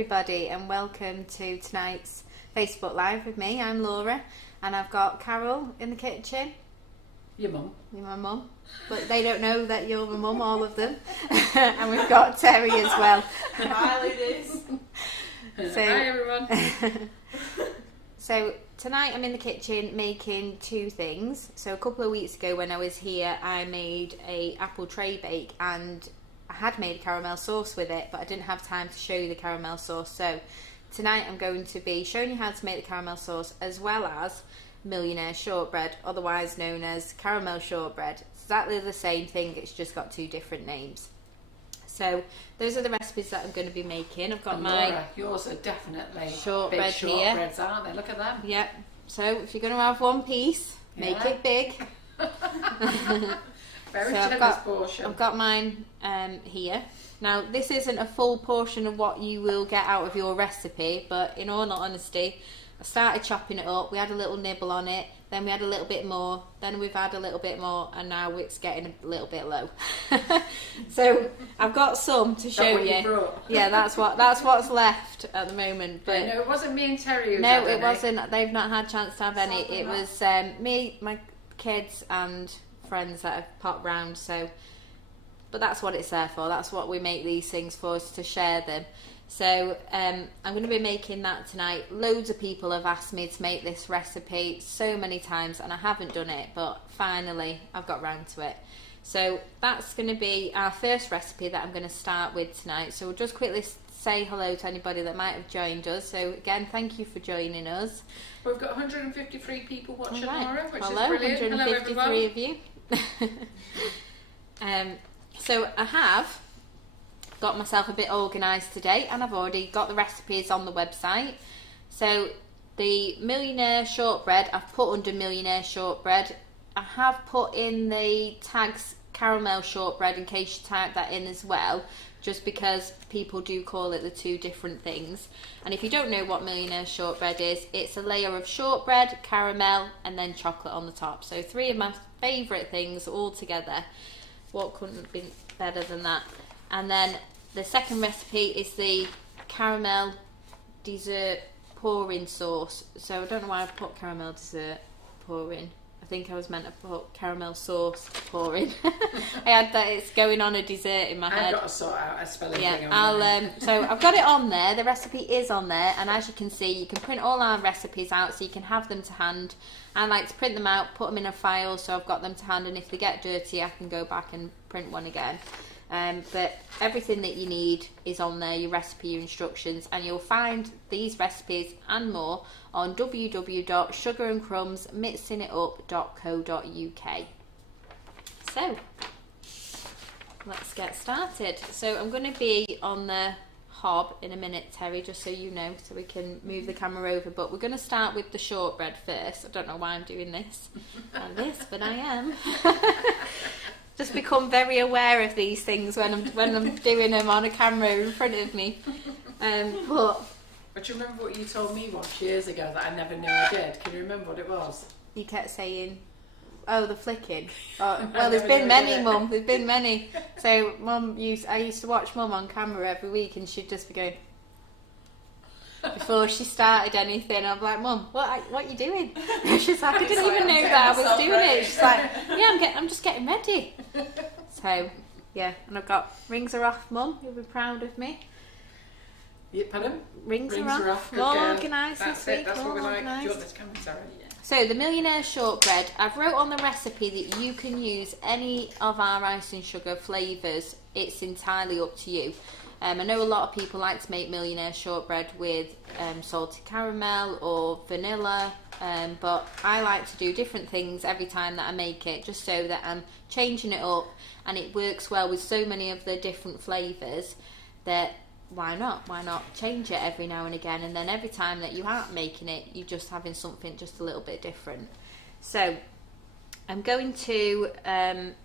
everybody, and welcome to tonight's Facebook Live with me. I'm Laura, and I've got Carol in the kitchen. Your mum. You're my mum, but they don't know that you're my mum, all of them. And we've got Terry as well. Hi, ladies. Hi, everyone. So tonight I'm in the kitchen making two things. So a couple of weeks ago when I was here, I made a apple tray bake, and I had made a caramel sauce with it, but I didn't have time to show you the caramel sauce. So tonight I'm going to be showing you how to make the caramel sauce, as well as Millionaire Shortbread, otherwise known as caramel shortbread. It's exactly the same thing, it's just got two different names. So those are the recipes that I'm going to be making. I've got and my Laura, yours are definitely shortbread big here. Shortbreads, aren't they? Look at them. Yep. So if you're going to have one piece, make it big. Very So generous portion. I've got mine here. Now, this isn't a full portion of what you will get out of your recipe, but in all honesty, I started chopping it up. We had a little nibble on it, then we had a little bit more, then we've had a little bit more, and now it's getting a little bit low. So I've got some to show you. Yeah, that's what's left at the moment. But no, it wasn't me and Terry who no, had it any. wasn't. They've not had a chance to have any. It was me, my kids, and friends that have popped round. So, but that's what it's there for. That's what we make these things for, is to share them. So I'm going to be making that tonight. Loads of people have asked me to make this recipe so many times, and I haven't done it, but finally I've got round to it. So that's going to be our first recipe that I'm going to start with tonight. So we'll just quickly say hello to anybody that might have joined us. So again, thank you for joining us. We've got 153 people watching, Right. Laura, which Hello, is brilliant. 153 of you. So I have got myself a bit organised today, and I've already got the recipes on the website. So the Millionaire Shortbread, I've put under Millionaire Shortbread. I have put in the tags caramel shortbread in case you type that in as well, just because people do call it the two different things. And if you don't know what Millionaire Shortbread is, it's a layer of shortbread, caramel, and then chocolate on the top. So three of my favourite things all together. What couldn't be better than that? And then the second recipe is the caramel dessert pouring sauce. So I don't know why I've put caramel dessert pouring. I think I was meant to put caramel sauce pouring. I had that it's going on a dessert in my head. I've got to sort out a spelling thing on there. So I've got it on there. The recipe is on there, and as you can see, you can print all our recipes out so you can have them to hand. I like to print them out, put them in a file, so I've got them to hand, and if they get dirty, I can go back and print one again. But everything that you need is on there, your recipe, your instructions, and you'll find these recipes and more on www.sugarandcrumbsmixingitup.co.uk. So let's get started. So I'm going to be on the hob in a minute, Terry, just so you know, so we can move the camera over, but we're going to start with the shortbread first. I don't know why I'm doing this and this, but I am. Just become very aware of these things when I'm doing them on a camera in front of me. But you remember what you told me once years ago that I never knew I did? Can you remember what it was? You kept saying, "Oh, the flicking." Oh, well, there's been many, Mum. There's been many. So, I used to watch Mum on camera every week, and she'd just be going before she started anything. I'm like, "Mum, what are you doing?" She's like, "I didn't even know that I was doing it." She's like, "Yeah, I'm just getting ready." So, yeah, and I've got rings are off, Mum. You'll be proud of me. Yeah, pardon? Rings are off. More organised this week. That's what we like. Do you organised. want this camera? Sorry. Yeah. So the Millionaire Shortbread, I've wrote on the recipe that you can use any of our icing sugar flavours. It's entirely up to you. I know a lot of people like to make Millionaire Shortbread with salted caramel or vanilla, but I like to do different things every time that I make it, just so that I'm changing it up, and it works well with so many of the different flavours that why not change it every now and again, and then every time that you aren't making it, you're just having something just a little bit different. So I'm going to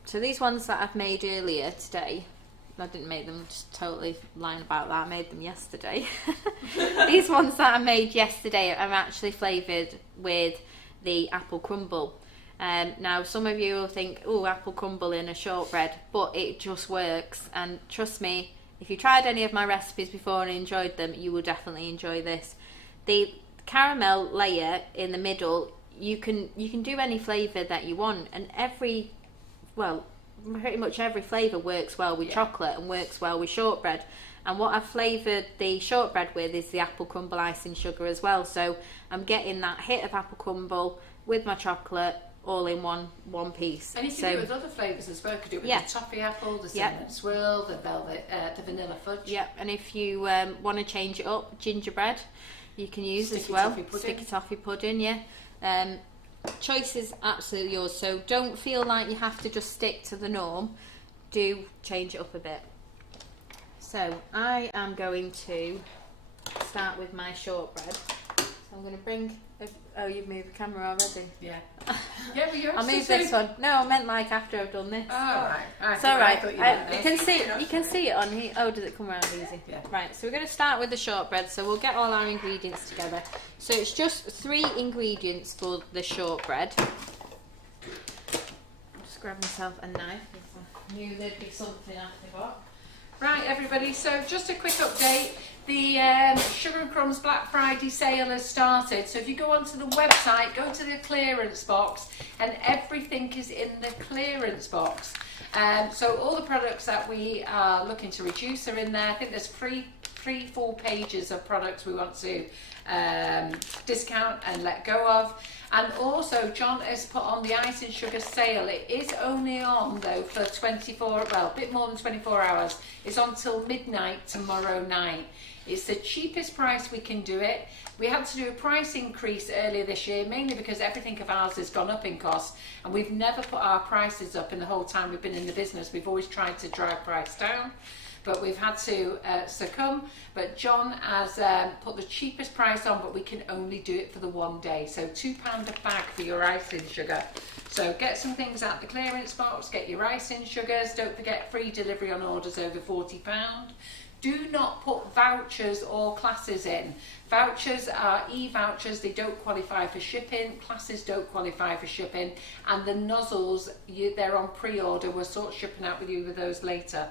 so these ones that I've made earlier today, I didn't make them, just totally lying about that, I made them yesterday. These ones that I made yesterday are actually flavoured with the apple crumble. Now some of you will think, oh, apple crumble in a shortbread, but it just works, and trust me, If you tried any of my recipes before and enjoyed them, you will definitely enjoy this. The caramel layer in the middle, you can do any flavour that you want, and pretty much every flavour works well with chocolate and works well with shortbread. And what I've flavoured the shortbread with is the apple crumble icing sugar as well. So I'm getting that hit of apple crumble with my chocolate all in one piece. And you can do it with other flavours as well. You could do it with the toffee apple, the cinnamon swirl, the velvet, the vanilla fudge. Yep, and if you want to change it up, gingerbread you can use as well. Sticky toffee pudding, yeah. Choice is absolutely yours, so don't feel like you have to just stick to the norm. Do change it up a bit. So I am going to start with my shortbread. So I'm going to bring... Oh, you've moved the camera already? Yeah. Yeah, but you're I'll move this one. No, I meant like after I've done this. Oh, right. It's alright. You can see it on here. Oh, does it come around easy? Yeah. Right, so we're going to start with the shortbread. So we'll get all our ingredients together. So it's just 3 ingredients for the shortbread. I'll just grab myself a knife. I knew there'd be something after that. Right, everybody, so just a quick update. The Sugar and Crumbs Black Friday sale has started. So if you go onto the website, go to the clearance box, and everything is in the clearance box. So all the products that we are looking to reduce are in there. I think there's three full pages of products we want to discount and let go of. And also, John has put on the ice and sugar sale. It is only on, though, for a bit more than 24 hours. It's on till midnight tomorrow night. It's the cheapest price we can do it. We had to do a price increase earlier this year, mainly because everything of ours has gone up in cost, and we've never put our prices up in the whole time we've been in the business. We've always tried to drive price down, but we've had to succumb. But John has put the cheapest price on, but we can only do it for the one day. So £2 a bag for your icing sugar. So get some things out the clearance box, get your icing sugars. Don't forget free delivery on orders over £40. Do not put vouchers or classes in. Vouchers are e-vouchers, they don't qualify for shipping. Classes don't qualify for shipping. And the nozzles, they're on pre-order. We'll sort shipping out with you with those later.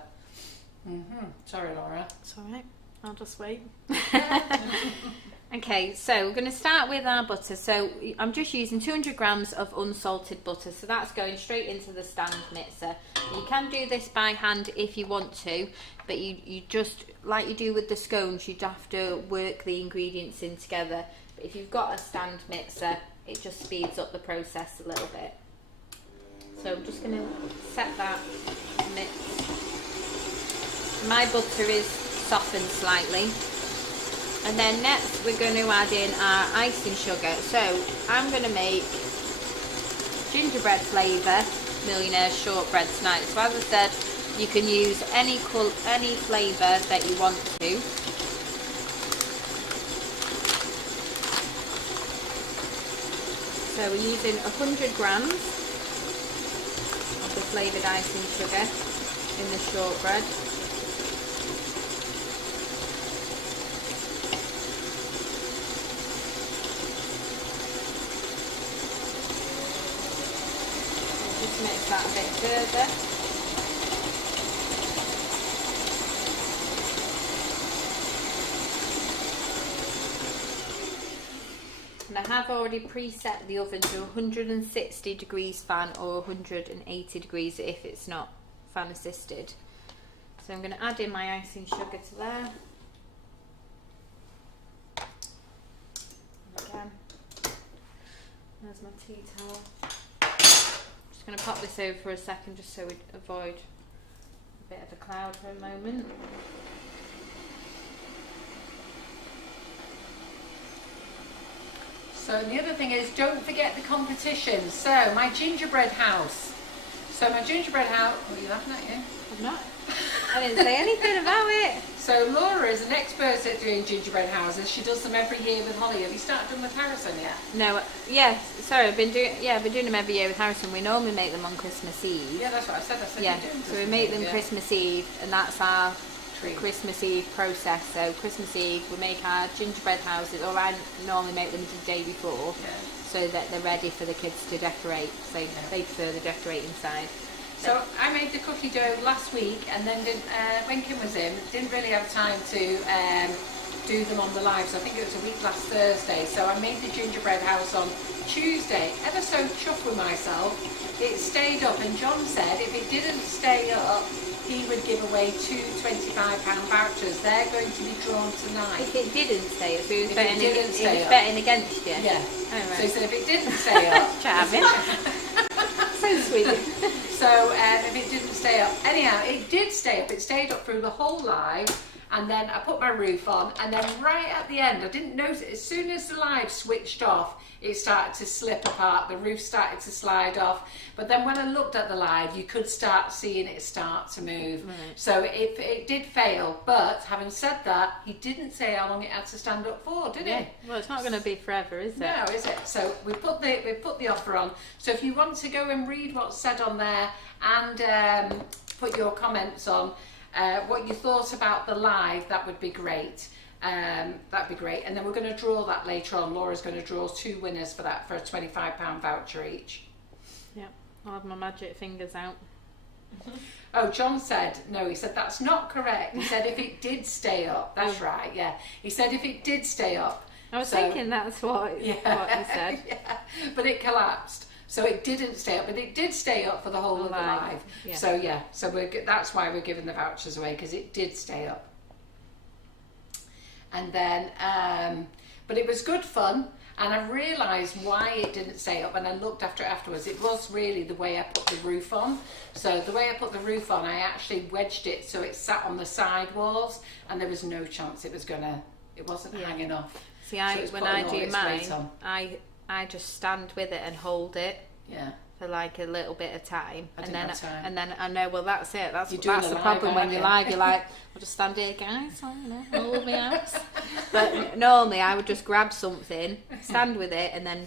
Sorry, Laura. It's alright, I'll just wait. Okay, so we're going to start with our butter. So I'm just using 200 grams of unsalted butter. So that's going straight into the stand mixer. You can do this by hand if you want to, but you just, like you do with the scones, you'd have to work the ingredients in together. But if you've got a stand mixer, it just speeds up the process a little bit. So I'm just going to set that mix. My butter is softened slightly. And then next we're going to add in our icing sugar. So I'm going to make gingerbread flavour Millionaire Shortbread tonight. So as I said, you can use any flavour that you want to. So we're using 100 grams of the flavoured icing sugar in the shortbread. Just mix that a bit further. And I have already preset the oven to 160 degrees fan or 180 degrees if it's not fan assisted. So I'm going to add in my icing sugar to there. Again. There's my tea towel. I'm going to pop this over for a second just so we avoid a bit of a cloud for a moment. So the other thing is, don't forget the competition. So my gingerbread house. Oh, you're laughing at you? I'm not. I didn't say anything about it. So Laura is an expert at doing gingerbread houses. She does them every year with Holly. Have you started them with Harrison yet? No. Yeah. Sorry, I've been doing them every year with Harrison. We normally make them on Christmas Eve. Yeah, that's what I said. Yeah. So we make them Christmas Eve, and that's our Christmas Eve process. So Christmas Eve, we make our gingerbread houses, or I normally make them the day before, so that they're ready for the kids to decorate. So they prefer the decorating side. So I made the cookie dough last week, and then when Kim was in, didn't really have time to do them on the live. So I think it was a week last Thursday. So I made the gingerbread house on Tuesday. Ever so chuffed with myself. It stayed up, and John said if it didn't stay up, he would give away two £25 vouchers. They're going to be drawn tonight. If it didn't stay up, he was betting against you. Yeah. Oh, right. So he said if it didn't stay up, Charming. So sweet. So if it didn't stay up, anyhow, it did stay up. It stayed up through the whole live, and then I put my roof on, and then right at the end, I didn't notice it. As soon as the live switched off, it started to slip apart. The roof started to slide off. But then when I looked at the live, you could start seeing it start to move. Right. So it did fail. But having said that, he didn't say how long it had to stand up for, did he? Well, it's not going to be forever, is it? No, is it? So we put the offer on. So if you want to go and read what's said on there and put your comments on what you thought about the live, that would be great. That'd be great. And then we're going to draw that later on. Laura's going to draw 2 winners for that, for a £25 voucher each. Yeah, I'll have my magic fingers out. Oh, John said, no, he said that's not correct. He said if it did stay up, that's right, yeah. He said if it did stay up. I was thinking that's what he said. Yeah, but it collapsed. So it didn't stay up, but it did stay up for the whole of the live. Yeah. So yeah, so that's why we're giving the vouchers away, because it did stay up. And then, but it was good fun, and I realised why it didn't stay up, and I looked after it afterwards. It was really the way I put the roof on. So the way I put the roof on, I actually wedged it so it sat on the side walls, and there was no chance it wasn't hanging off. See, when I do mine, I just stand with it and hold it. Yeah. For like a little bit of time, and then I know, well, that's it. That's the live, problem when you're live. You're like, I'll just stand here, guys. Hold me out. But normally, I would just grab something, stand with it, and then,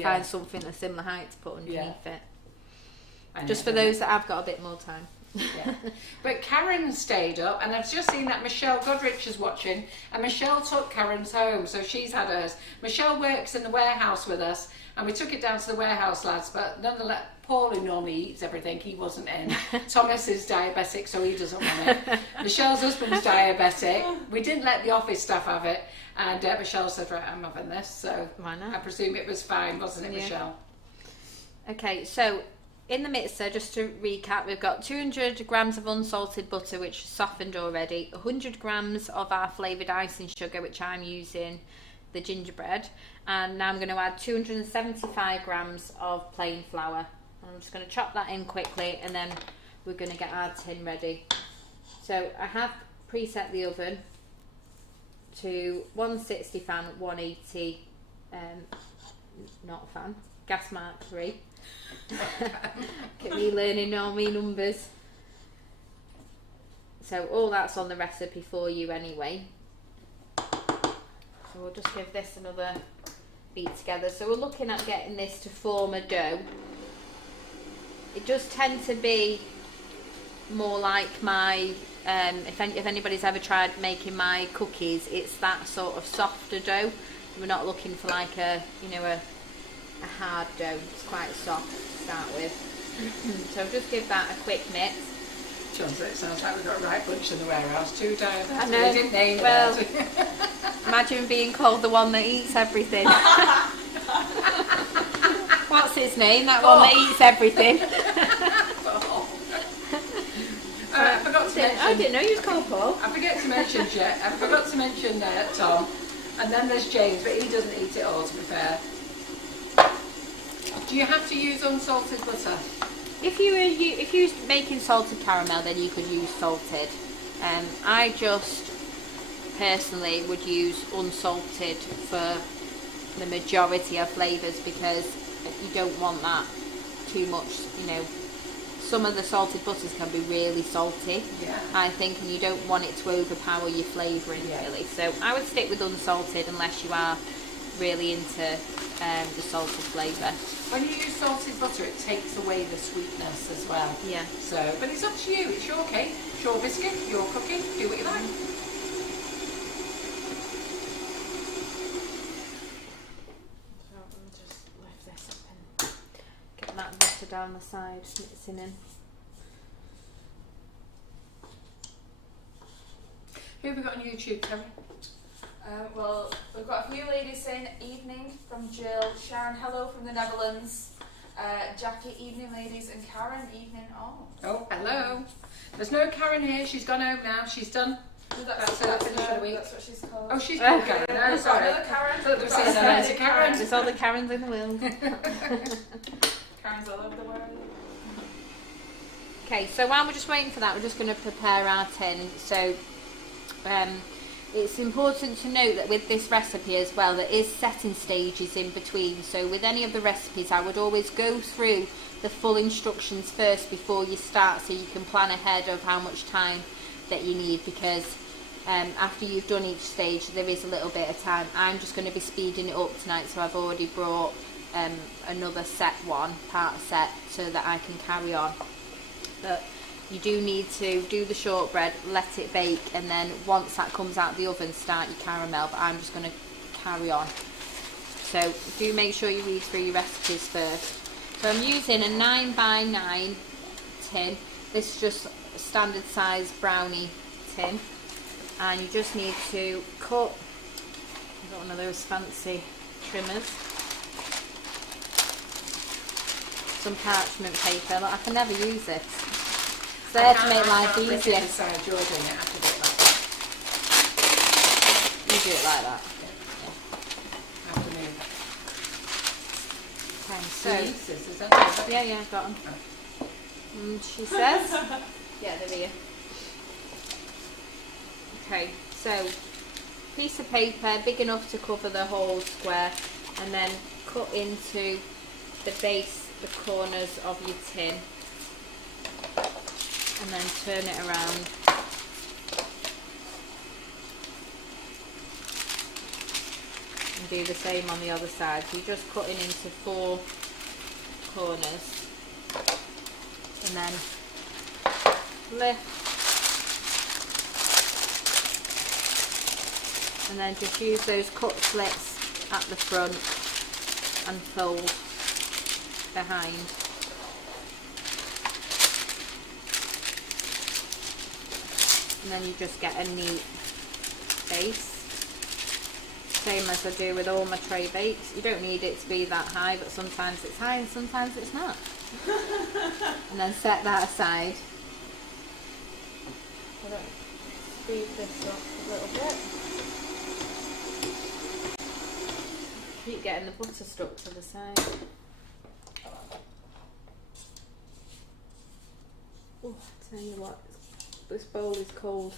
find something a similar height to put underneath it. Just for those that have got a bit more time. Yeah. But Karen stayed up, and I've just seen that Michelle Godrich is watching, and Michelle took Karen's home, so she's had hers. Michelle works in the warehouse with us, and we took it down to the warehouse lads, but nonetheless, Paul, who normally eats everything, he wasn't in. Thomas is diabetic, so he doesn't want it. Michelle's husband's diabetic. We didn't let the office staff have it, and Michelle said, right, I'm having this, so why not? I presume it was fine, wasn't it, Michelle? Okay, so in the mixer, just to recap, we've got 200 grams of unsalted butter, which is softened already, 100 grams of our flavoured icing sugar, which I'm using the gingerbread, and now I'm going to add 275 grams of plain flour. I'm just going to chop that in quickly, and then we're going to get our tin ready. So I have preset the oven to 160 fan, 180 not fan, gas mark 3. Get me learning all me numbers. So all that's on the recipe for you anyway. So we'll just give this another beat together. So we're looking at getting this to form a dough. It does tend to be more like my, if anybody's ever tried making my cookies, it's that sort of softer dough. We're not looking for like a hard dough. It's quite soft to start with. So just give that a quick mix. John said it sounds like we've got a right bunch in the warehouse, 2 diabetes. I know. We didn't name well, it. Imagine being called the one that eats everything. What's his name? That one that eats everything. I forgot to mention. I didn't know you was called Paul. I forgot to mention Tom, and then there's James, but he doesn't eat it all, to be fair. Do you have to use unsalted butter? If you was making salted caramel, then you could use salted. I just personally would use unsalted for the majority of flavours, because you don't want that too much. Some of the salted butters can be really salty, I think, and you don't want it to overpower your flavouring really. So I would stick with unsalted unless you are really into the salted flavour. When you use salted butter, it takes away the sweetness as well. Yeah. So, but it's up to you. It's your cake, it's your biscuit, your cookie. Do what you like. So I'll just lift this up and get that that butter down the side, mixing in. Who have we got on YouTube, Terry? Well, we've got a few ladies saying evening from Jill, Sharon, hello from the Netherlands, Jackie, evening ladies, and Karen, evening all. Oh, hello. There's no Karen here. She's gone home now. She's done. No, That's her finish for the week. That's what she's called. Oh, she's called Karen. No, We've got sorry. another Karen. I thought we were saying We've got hello to a Karen. There's all the Karens in the world. Karen's all over the world. Okay, so while we're just waiting for that, we're just going to prepare our tin. So it's important to note that with this recipe as well, there is setting stages in between. So with any of the recipes, I would always go through the full instructions first before you start, so you can plan ahead of how much time that you need, because after you've done each stage there is a little bit of time. I'm just going to be speeding it up tonight, so I've already brought another part set so that I can carry on. But you do need to do the shortbread, let it bake, and then once that comes out of the oven, start your caramel. But I'm just going to carry on. So do make sure you read through your recipes first. So I'm using a 9x9 tin. This is just a standard size brownie tin. And you just need to cut, I've got one of those fancy trimmers, some parchment paper. Look, I can never use this. It's there to make life easier. Inside you're doing it, I have to do it like that. You do it like that. I have to move. Okay, so Pieces, is that yeah, I've got them. And she says, yeah, they're here. Okay, so piece of paper big enough to cover the whole square, and then cut into the base, the corners of your tin, and then turn it around. And do the same on the other side. So you're just cutting into 4 corners, and then lift. And then just use those cut slits at the front and fold behind. And then you just get a neat base. Same as I do with all my tray bakes. You don't need it to be that high, but sometimes it's high and sometimes it's not. And then set that aside. I'm going to speed this up a little bit. Keep getting the butter stuck to the side. Oh, tell you what, this bowl is cold.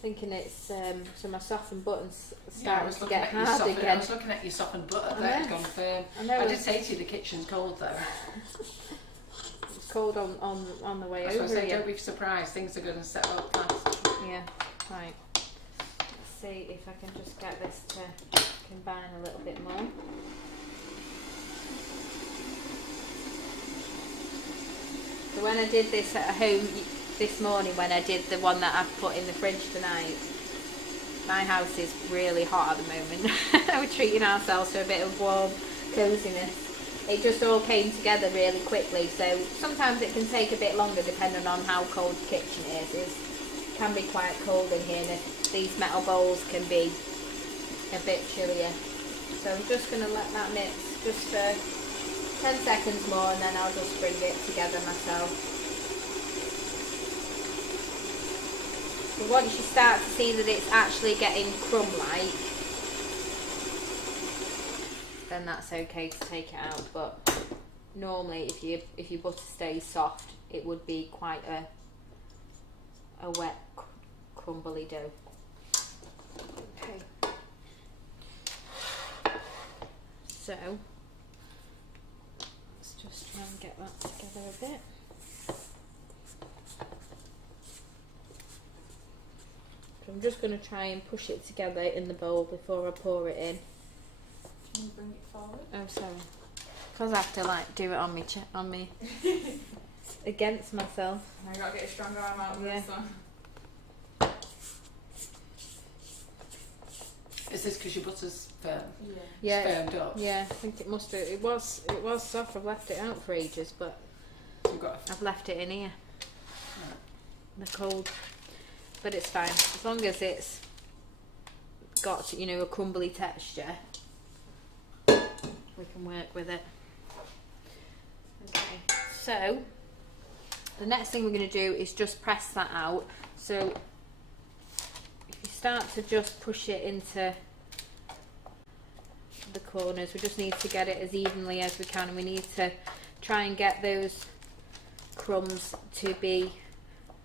Thinking it's so my softened button's starting to get hard again. I was looking at your softened butter there, it's gone firm. I did say to you the kitchen's cold though. It's cold on the way That's over what I say, here. don't be surprised, things are going to settle up fast. Yeah, right. Let's see if I can just get this to combine a little bit more. So when I did this at home this morning, when I did the one that I've put in the fridge tonight, my house is really hot at the moment. We're treating ourselves to a bit of warm coziness. It just all came together really quickly, so sometimes it can take a bit longer depending on how cold the kitchen is. It can be quite cold in here, and these metal bowls can be a bit chillier. So I'm just going to let that mix just for 10 seconds more, and then I'll just bring it together myself. So once you start to see that it's actually getting crumb-like, then that's okay to take it out. But normally if your butter stays soft, it would be quite a wet, crumbly dough. Okay. So let's just try and get that together a bit. So I'm just going to try and push it together in the bowl before I pour it in. Can you bring it forward? Oh, sorry. Because I have to like do it on me against myself. I gotta get a stronger arm out of Yeah. this one. Is this because your butter's firm. Yeah, It's firmed up. yeah. I think it must have. It was soft. I've left it out for ages, but I've left it in here. The cold, but it's fine as long as it's got, you know, a crumbly texture. We can work with it. Okay, so the next thing we're going to do is just press that out. So if you start to just push it into the corners, we just need to get it as evenly as we can, and we need to try and get those crumbs to be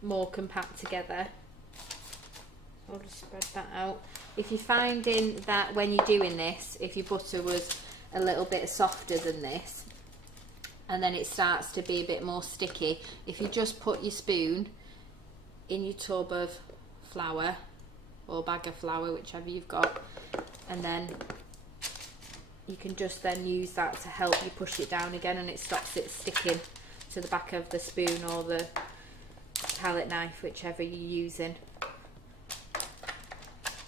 more compact together. I'll just spread that out. If you're finding that when you're doing this, if your butter was a little bit softer than this and then it starts to be a bit more sticky, if you just put your spoon in your tub of flour or bag of flour, whichever you've got, and then you can just then use that to help you push it down again, and it stops it sticking to the back of the spoon or the palette knife, whichever you're using.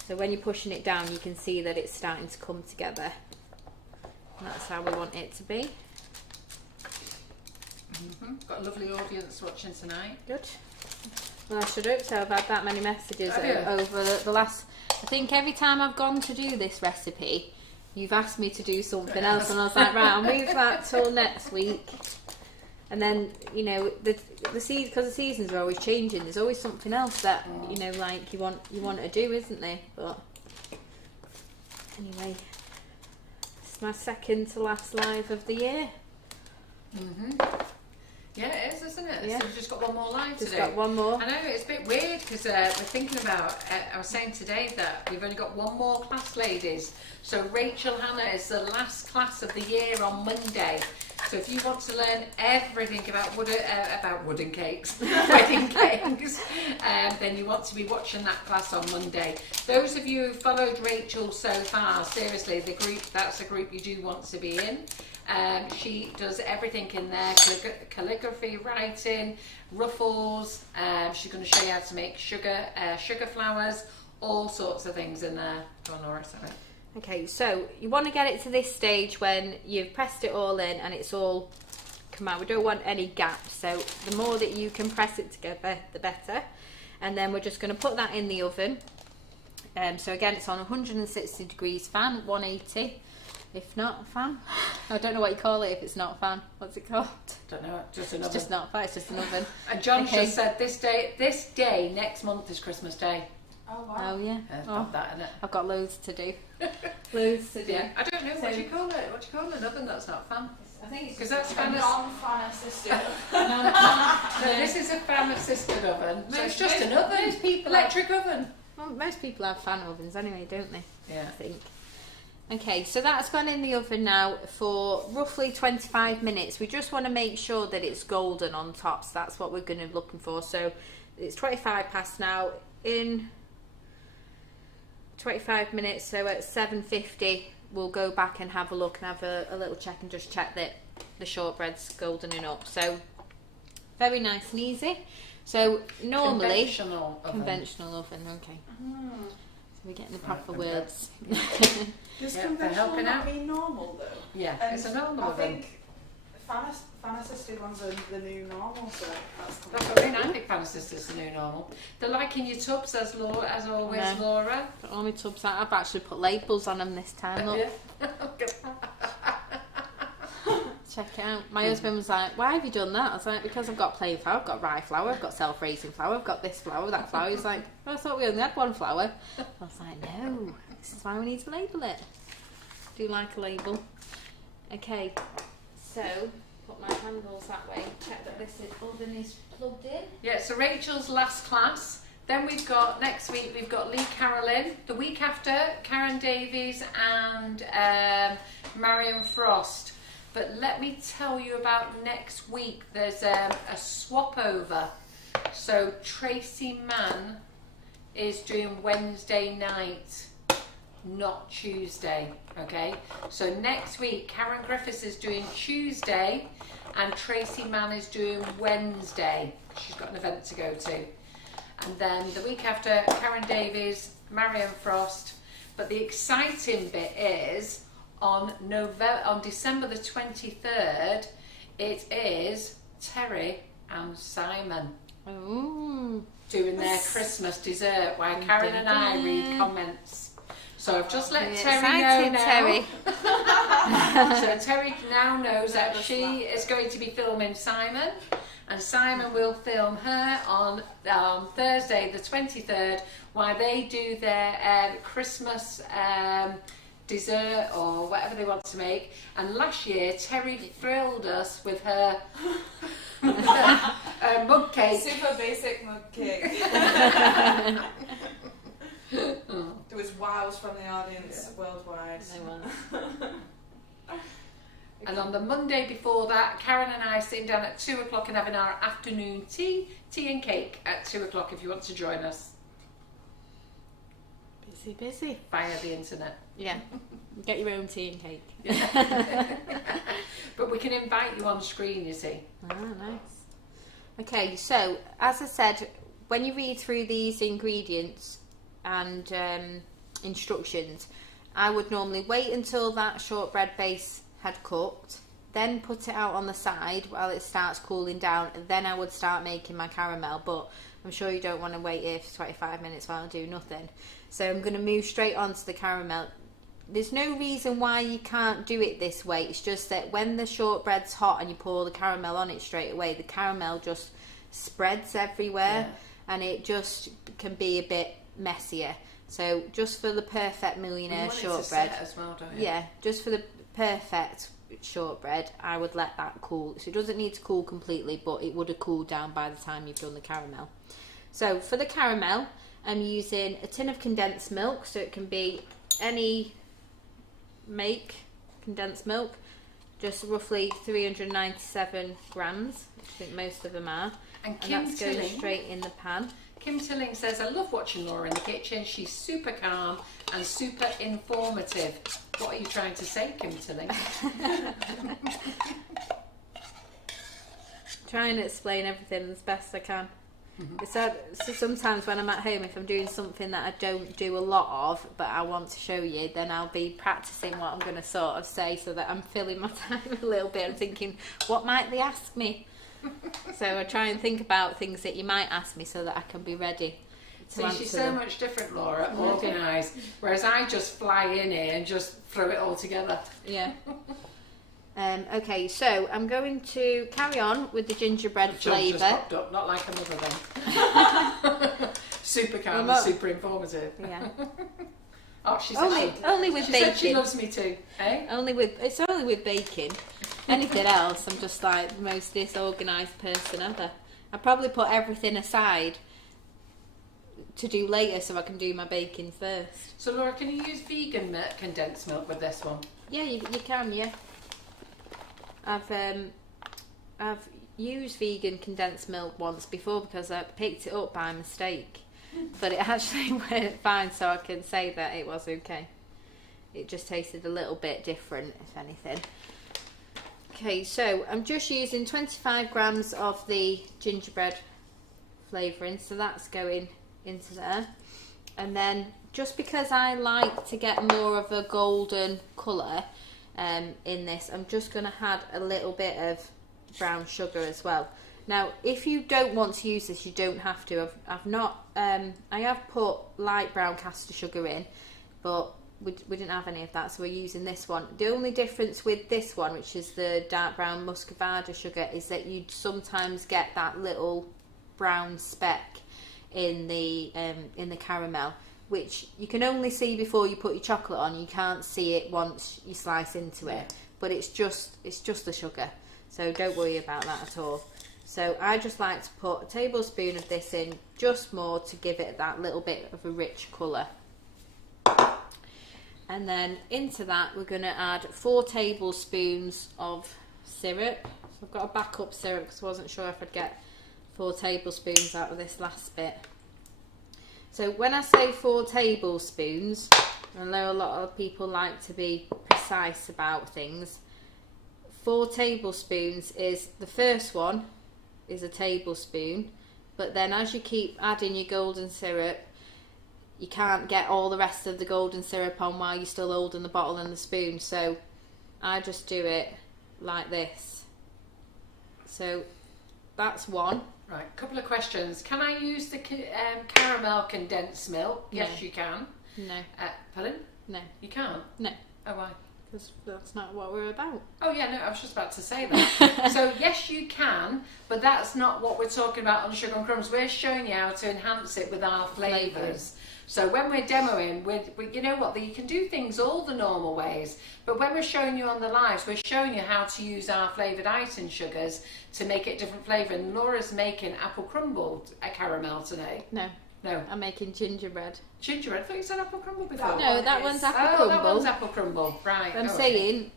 So when you're pushing it down, you can see that it's starting to come together. And that's how we want it to be. Got a lovely audience watching tonight. Good. Well, I should hope so. I've had that many messages over the last... I think every time I've gone to do this recipe, you've asked me to do something else, and I was like, right, I'll move that till next week. And then, you know, because the seasons are always changing, there's always something else that, you know, like you want to do, isn't there? But anyway, it's my second to last live of the year. Yeah, it is, isn't it? Yeah. So we've just got one more live to do. Just got one more. I know, it's a bit weird because we're thinking about, I was saying today that we've only got one more class, ladies. So Rachel Hannah is the last class of the year on Monday. So if you want to learn everything about wooden cakes, wedding cakes, then you want to be watching that class on Monday. Those of you who followed Rachel so far, seriously, that's the group you do want to be in. She does everything in there: calligraphy, writing, ruffles. She's going to show you how to make sugar flowers, all sorts of things in there. Go on, Laura, sorry. Okay, so you want to get it to this stage when you've pressed it all in and it's all come out. We don't want any gaps, so the more that you can press it together, the better. And then we're just going to put that in the oven. So again, it's on 160 degrees fan, 180. If not fan, I don't know what you call it if it's not fan. What's it called? Don't know, just an It's oven. just not fan, it's just an oven. And John just said this day next month is Christmas Day. Oh wow. Oh yeah. Pop that in it. I've got loads to do. Loads to do. Yeah. I don't know, what do you call it? What do you call an oven that's not fan? I think it's 'Cause that's a fan non-fan assisted. No, this is a fan assisted oven. So it's just an oven. Most people Electric oven. Well, most people have fan ovens anyway, don't they? Yeah. I think. Okay, so that's gone in the oven now for roughly 25 minutes. We just want to make sure that it's golden on top, so that's what we're going to be looking for. So it's 25 past now. In 25 minutes, so at 7:50 we'll go back and have a look and have a little check and just check that the shortbread's goldening up. So very nice and easy. So normally conventional oven, okay. So we're getting the proper words. Does Yeah, conventional helping not out. mean normal though? Yeah, And it's a normal I oven. think fan assisted ones are the new normal, so That's what I mean. I think fan assisted is the new normal. They're like in your tubs, as always, No. Laura. Put all my tubs out. I've actually put labels on them this time. Look, Yeah. check it out. My husband was like, "Why have you done that?" I was like, "Because I've got plain flour, I've got rye flour, I've got self-raising flour, I've got this flour, that flour." He's like, "Well, I thought we only had one flour." I was like, "No, this is why we need to label it." Do like a label. Okay, so put my handles that way. Check that this oven is plugged in. Yeah, so Rachel's last class. Then we've got, next week, we've got Lee Carolyn. The week after, Karen Davies and Marion Frost. But let me tell you about next week. There's a swap over. So Tracy Mann is doing Wednesday night, not Tuesday. Okay, so next week Karen Griffiths is doing Tuesday and Tracy Mann is doing Wednesday. She's got an event to go to. And then the week after, Karen Davies, Marion Frost, But the exciting bit is on December the 23rd, it is Terry and Simon doing their Christmas dessert while Karen and I read comments. So I've just let Terry know now. Terry. So Terry now knows that she is going to be filming Simon, and Simon will film her on Thursday the 23rd while they do their Christmas dessert or whatever they want to make. And last year Terry thrilled us with her mug cake. Super basic mug cake. There was wows from the audience worldwide. And on the Monday before that, Karen and I are sitting down at 2 o'clock and having our afternoon tea and cake at 2 o'clock if you want to join us. Busy. Via the internet. Yeah. Get your own tea and cake. But we can invite you on screen, you see. Ah, nice. Okay, so as I said, when you read through these ingredients and instructions, I would normally wait until that shortbread base had cooked, then put it out on the side while it starts cooling down, and then I would start making my caramel. But I'm sure you don't want to wait here for 25 minutes while I do nothing. So I'm going to move straight on to the caramel. There's no reason why you can't do it this way. It's just that when the shortbread's hot and you pour the caramel on it straight away, the caramel just spreads everywhere, and it just can be a bit messier. So just for the perfect millionaire shortbread, as well, don't you? Yeah, just for the perfect shortbread, I would let that cool. So it doesn't need to cool completely, but it would have cooled down by the time you've done the caramel. So for the caramel, I'm using a tin of condensed milk, so it can be any make condensed milk, just roughly 397 grams. I think most of them are. And that's going straight in the pan. Kim Tilling says, I love watching Laura in the kitchen. She's super calm and super informative. What are you trying to say, Kim Tilling? Trying to explain everything as best I can. So sometimes when I'm at home, if I'm doing something that I don't do a lot of, but I want to show you, then I'll be practicing what I'm going to sort of say so that I'm filling my time a little bit. I'm thinking, what might they ask me? So I try and think about things that you might ask me so that I can be ready to answer she's so them. much different, Laura, organised, whereas I just fly in here and just throw it all together. Yeah. Okay, so I'm going to carry on with the gingerbread flavour. Just popped up, not like another then. Super calm, super informative. Yeah. Oh, she said only with bacon. She said she loves me too, eh? It's only with bacon. Anything else, I'm just like the most disorganised person ever. I probably put everything aside to do later so I can do my baking first. So Laura, can you use vegan milk, condensed milk with this one? Yeah, you can, yeah. I've used vegan condensed milk once before because I picked it up by mistake, but it actually went fine, so I can say that it was okay. It just tasted a little bit different, if anything. Okay, so I'm just using 25 grams of the gingerbread flavouring, so that's going into there. And then just because I like to get more of a golden colour in this, I'm just going to add a little bit of brown sugar as well. Now, if you don't want to use this, you don't have to. I have put light brown caster sugar in, but we didn't have any of that, so we're using this one. The only difference with this one, which is the dark brown muscovado sugar, is that you sometimes get that little brown speck in the caramel, which you can only see before you put your chocolate on. You can't see it once you slice into it, but it's just the sugar, so don't worry about that at all. So I just like to put a tablespoon of this in, just more to give it that little bit of a rich colour. And then into that we're going to add 4 tablespoons of syrup. So I've got a backup syrup because I wasn't sure if I'd get 4 tablespoons out of this last bit. So when I say 4 tablespoons, I know a lot of people like to be precise about things. 4 tablespoons is, the first one is a tablespoon, but then as you keep adding your golden syrup, you can't get all the rest of the golden syrup on while you're still holding the bottle and the spoon. So I just do it like this. So that's one. Right, couple of questions. Can I use the caramel condensed milk? Yes, No. you can. No. Pardon? No. You can't? No. Oh, why? Because that's not what we're about. Oh, yeah, no, I was just about to say that. So, yes, you can, but that's not what we're talking about on Sugar and Crumbs. We're showing you how to enhance it with our flavours. So when we're demoing, you know what, you can do things all the normal ways, but when we're showing you on the lives, we're showing you how to use our flavoured icing sugars to make it different flavour. And Laura's making apple crumble caramel today. No. No. I'm making gingerbread. Gingerbread? I thought you said apple crumble before. No, that one's apple crumble. That one's apple crumble. Right. I'm okay. saying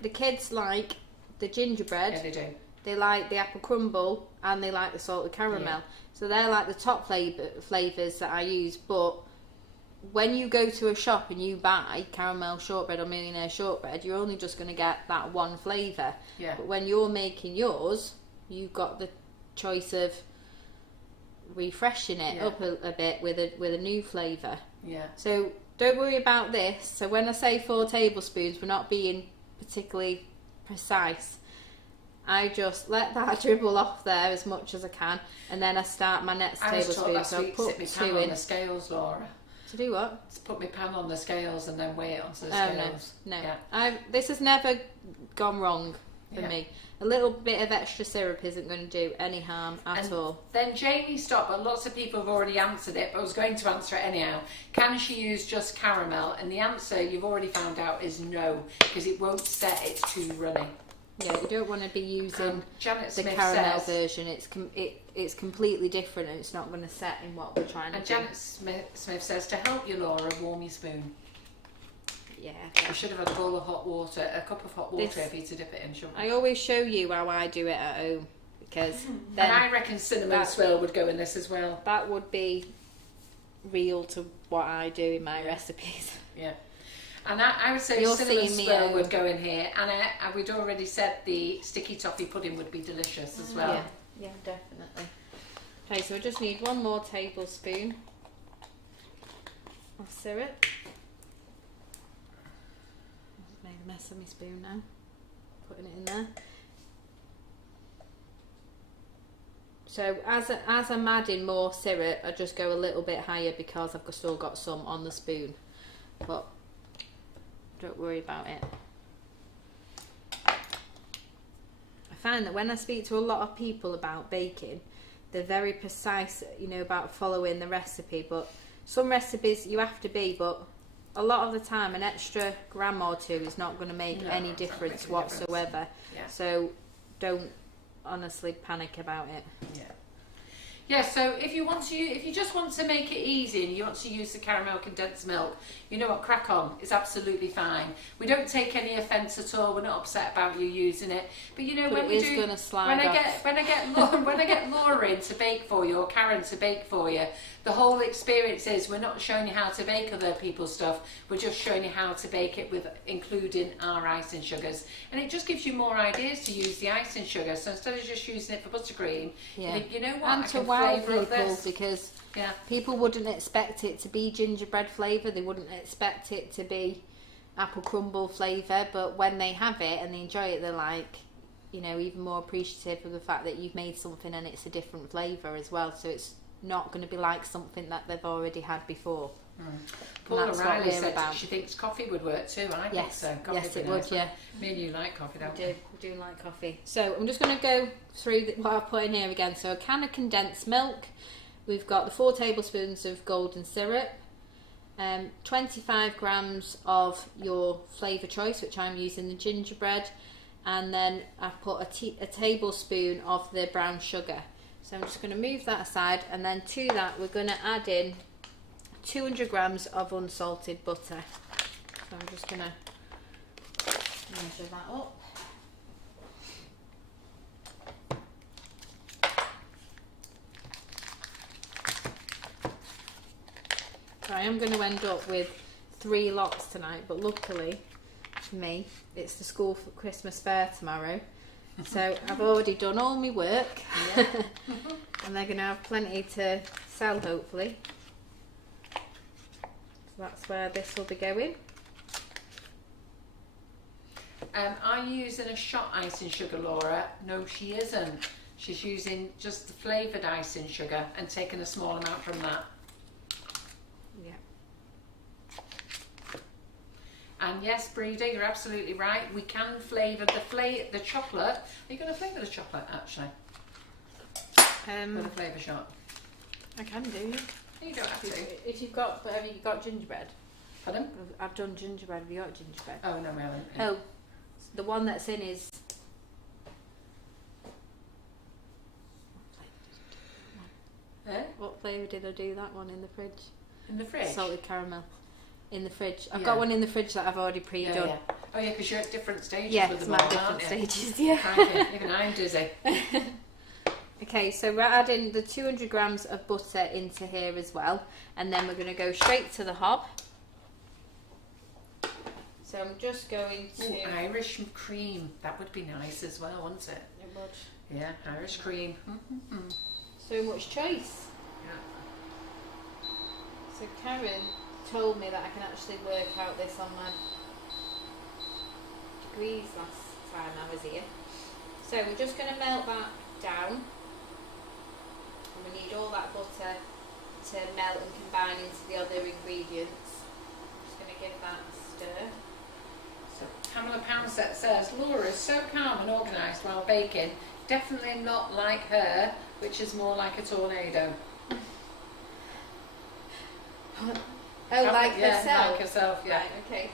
the kids like the gingerbread. Yeah, they do. They like the apple crumble and they like the salted caramel. Yeah. So they're like the top flavours that I use. But when you go to a shop and you buy caramel shortbread or millionaire shortbread, you're only just going to get that one flavour. Yeah. But when you're making yours, you've got the choice of refreshing it up a bit with a new flavour. Yeah. So don't worry about this. So when I say 4 tablespoons, we're not being particularly precise. I just let that dribble off there as much as I can, and then I start my next I was taught tablespoon. last So I week put to sit 2 my pan on in. the scales, Laura. To do what? To put my pan on the scales and then weigh it onto the Oh scales. no. Yeah. This has never gone wrong for Yeah. me. A little bit of extra syrup isn't going to do any harm at all. Then Jamie stopped, but lots of people have already answered it, but I was going to answer it anyhow. Can she use just caramel? And the answer you've already found out is no, because it won't set, it's too runny. Yeah, you don't want to be using Janet the Smith caramel says, version. It's completely different, and it's not going to set in what we're trying to and do. Janet Smith says, to help you, Laura, warm your spoon. Yeah. I should have had a bowl of hot water, a cup of hot water for you to dip it in, shouldn't I? I always show you how I do it at home, because then And I reckon cinnamon swirl would go in this as well. that would be real to what I do in my recipes. Yeah. And I would say You're cinnamon seeing me swirl out. would go in here, and we'd already said the sticky toffee pudding would be delicious as well. Yeah, definitely. Okay, so I just need 1 more tablespoon of syrup. I've made a mess of my spoon now. Putting it in there. So as I'm adding more syrup, I just go a little bit higher because I've still got some on the spoon. But don't worry about it. I find that when I speak to a lot of people about baking, they're very precise, about following the recipe. But some recipes you have to be, but a lot of the time an extra gram or 2 is not going to make any difference whatsoever. Yeah. So don't honestly panic about it. Yeah. Yeah, so if you just want to make it easy and you want to use the caramel condensed milk, you know what, crack on. It's absolutely fine. We don't take any offence at all. We're not upset about you using it. But when it we is do, gonna slide off. when I get Laura in to bake for you, or Karen to bake for you, the whole experience is we're not showing you how to bake other people's stuff. We're just showing you how to bake it with including our icing sugars, and it just gives you more ideas to use the icing sugar. So instead of just using it for buttercream, you think, you know what, and I to can wow flavour up people, this. because Yeah. people wouldn't expect it to be gingerbread flavour. They wouldn't expect it to be apple crumble flavour. But when they have it and they enjoy it, they're like, even more appreciative of the fact that you've made something and it's a different flavour as well. So it's not going to be like something that they've already had before. Paula that's what Riley we're said about. She thinks coffee would work too. I think Yes, so. Coffee yes, it be would. nice. Yeah, Me and you like coffee, don't we we? do. We do like coffee. So I'm just going to go through what I've put in here again. So a can of condensed milk. We've got the 4 tablespoons of golden syrup, 25 grams of your flavour choice, which I'm using the gingerbread, and then I've put a tablespoon of the brown sugar. So I'm just going to move that aside, and then to that we're going to add in 200 grams of unsalted butter. So I'm just going to measure that up. So I am going to end up with 3 lots tonight, but luckily for me, it's the school for Christmas fair tomorrow. So I've already done all my work, and they're going to have plenty to sell, hopefully. that's where this will be going. Are you using a shot icing sugar, Laura? No, she isn't. She's using just the flavoured icing sugar and taking a small amount from that. Yeah. And yes, Breeder, you're absolutely right. We can flavour the chocolate. Are you going to flavour the chocolate, actually? With a flavour shot? I can do. You don't have to. If you've got, have you got gingerbread? Pardon? I've done gingerbread. Have you got gingerbread? Oh, no, we haven't. Oh, the one that's in is... What flavour did I do that one in the fridge? In the fridge? Salted caramel. In the fridge. I've Yeah. got one in the fridge that I've already pre-done. Yeah, yeah. Oh yeah, because you're at different stages Yeah, with it's them at all, different aren't you? stages, yeah. Crikey, even I'm dizzy. Okay, so we're adding the 200 grams of butter into here as well, and then we're going to go straight to the hob. So I'm just going to... Ooh, Irish cream, that would be nice as well, wouldn't it? It would. Yeah, Irish cream. Mm-hmm. So much choice. Yeah. So Karen told me that I can actually work out this on my degrees last time I was here. So we're just going to melt that down. And we need all that butter to melt and combine into the other ingredients. Just going to give that a stir. So Pamela Poundset says, Laura is so calm and organised while baking. Definitely not like her, which is more like a tornado. Oh, like yeah, herself? like herself, yeah. Right, okay.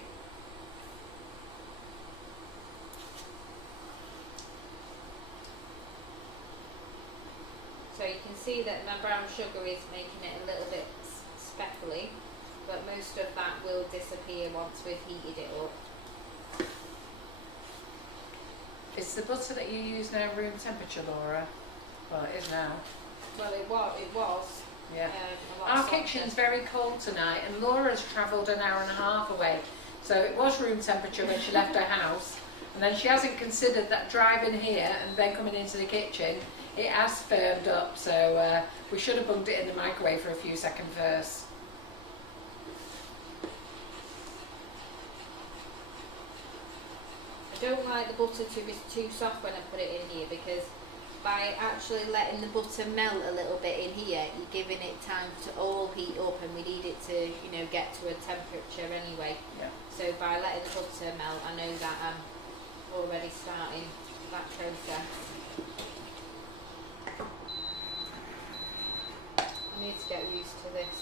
So you can see that my brown sugar is making it a little bit speckly, but most of that will disappear once we've heated it up. Is the butter that you use now room temperature, Laura? Well, it is now. Well, it was. Yeah. A lot Our softer. kitchen's very cold tonight, and Laura's travelled an hour and a half away. So it was room temperature when she left her house, and then she hasn't considered that driving here and then coming into the kitchen, it has firmed up. So we should have bunged it in the microwave for a few seconds first. I don't like the butter to be too soft when I put it in here, because by actually letting the butter melt a little bit in here, you're giving it time to all heat up, and we need it to, you know, get to a temperature anyway. Yeah. So by letting the butter melt, I know that I'm already starting that process. I need to get used to this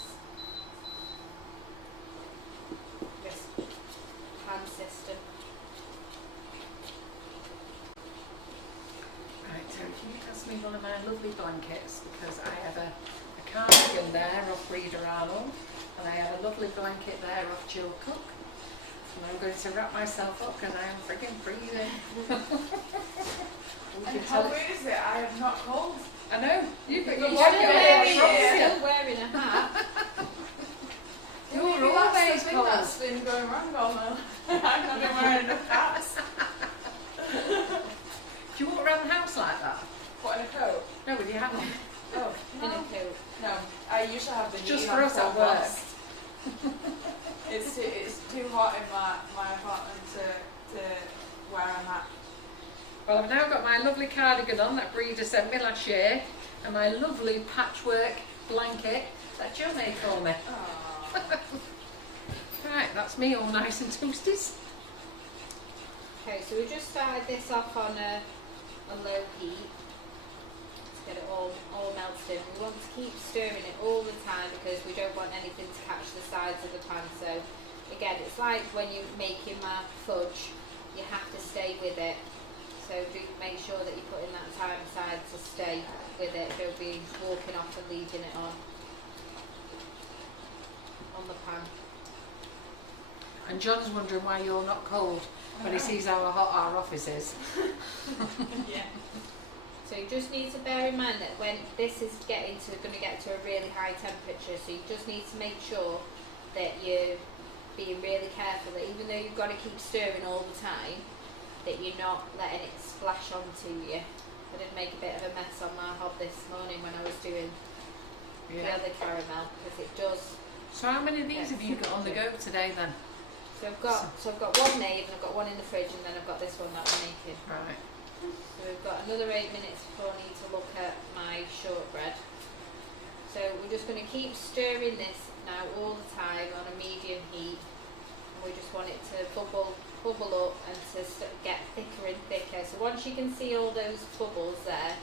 pan system. Right, so can you pass me one of my lovely blankets, because I have a cardigan there off Breeder Arnold, and I have a lovely blanket there off Jill Cook, and I'm going to wrap myself up because I am frigging freezing. And how weird is it? I am not cold. I know, you've got You're your Still wearing a hat. You're Maybe always that's the thing cold. that's been going wrong all my life. I've not been wearing enough hats. Do you walk around the house like that? What, in a coat? No, with your hat on. Oh, In a no. coat. No, I usually have the Just knee for on us at full work. blast. It's too hot in my apartment to wear a hat. Well, I've now got my lovely cardigan on that Breeder sent me last year, and my lovely patchwork blanket that Jill made for me. Aww. Right, that's me all nice and toasties. Okay, so we just started this off on a low heat to get it all melted in. We want to keep stirring it all the time because we don't want anything to catch the sides of the pan. So again, it's like when you're making my fudge, you have to stay with it. So do make sure that you're putting that time aside to stay with it. Don't be walking off and leaving it on the pan. And John's wondering why you're not cold when he sees how hot our office is. Yeah. So you just need to bear in mind that when this is going to get to a really high temperature, so you just need to make sure that you're being really careful that even though you've got to keep stirring all the time, that you're not letting it splash onto you. I did make a bit of a mess on my hob this morning when I was doing the other caramel, because it does So how many of these have you got on the go today then? So I've got one made, and I've got one in the fridge, and then I've got this one that I'm making. Right. So we've got another 8 minutes before I need to look at my shortbread. So we're just going to keep stirring this now all the time on a medium heat, and we just want it to bubble up and to get thicker and thicker. So once you can see all those bubbles there,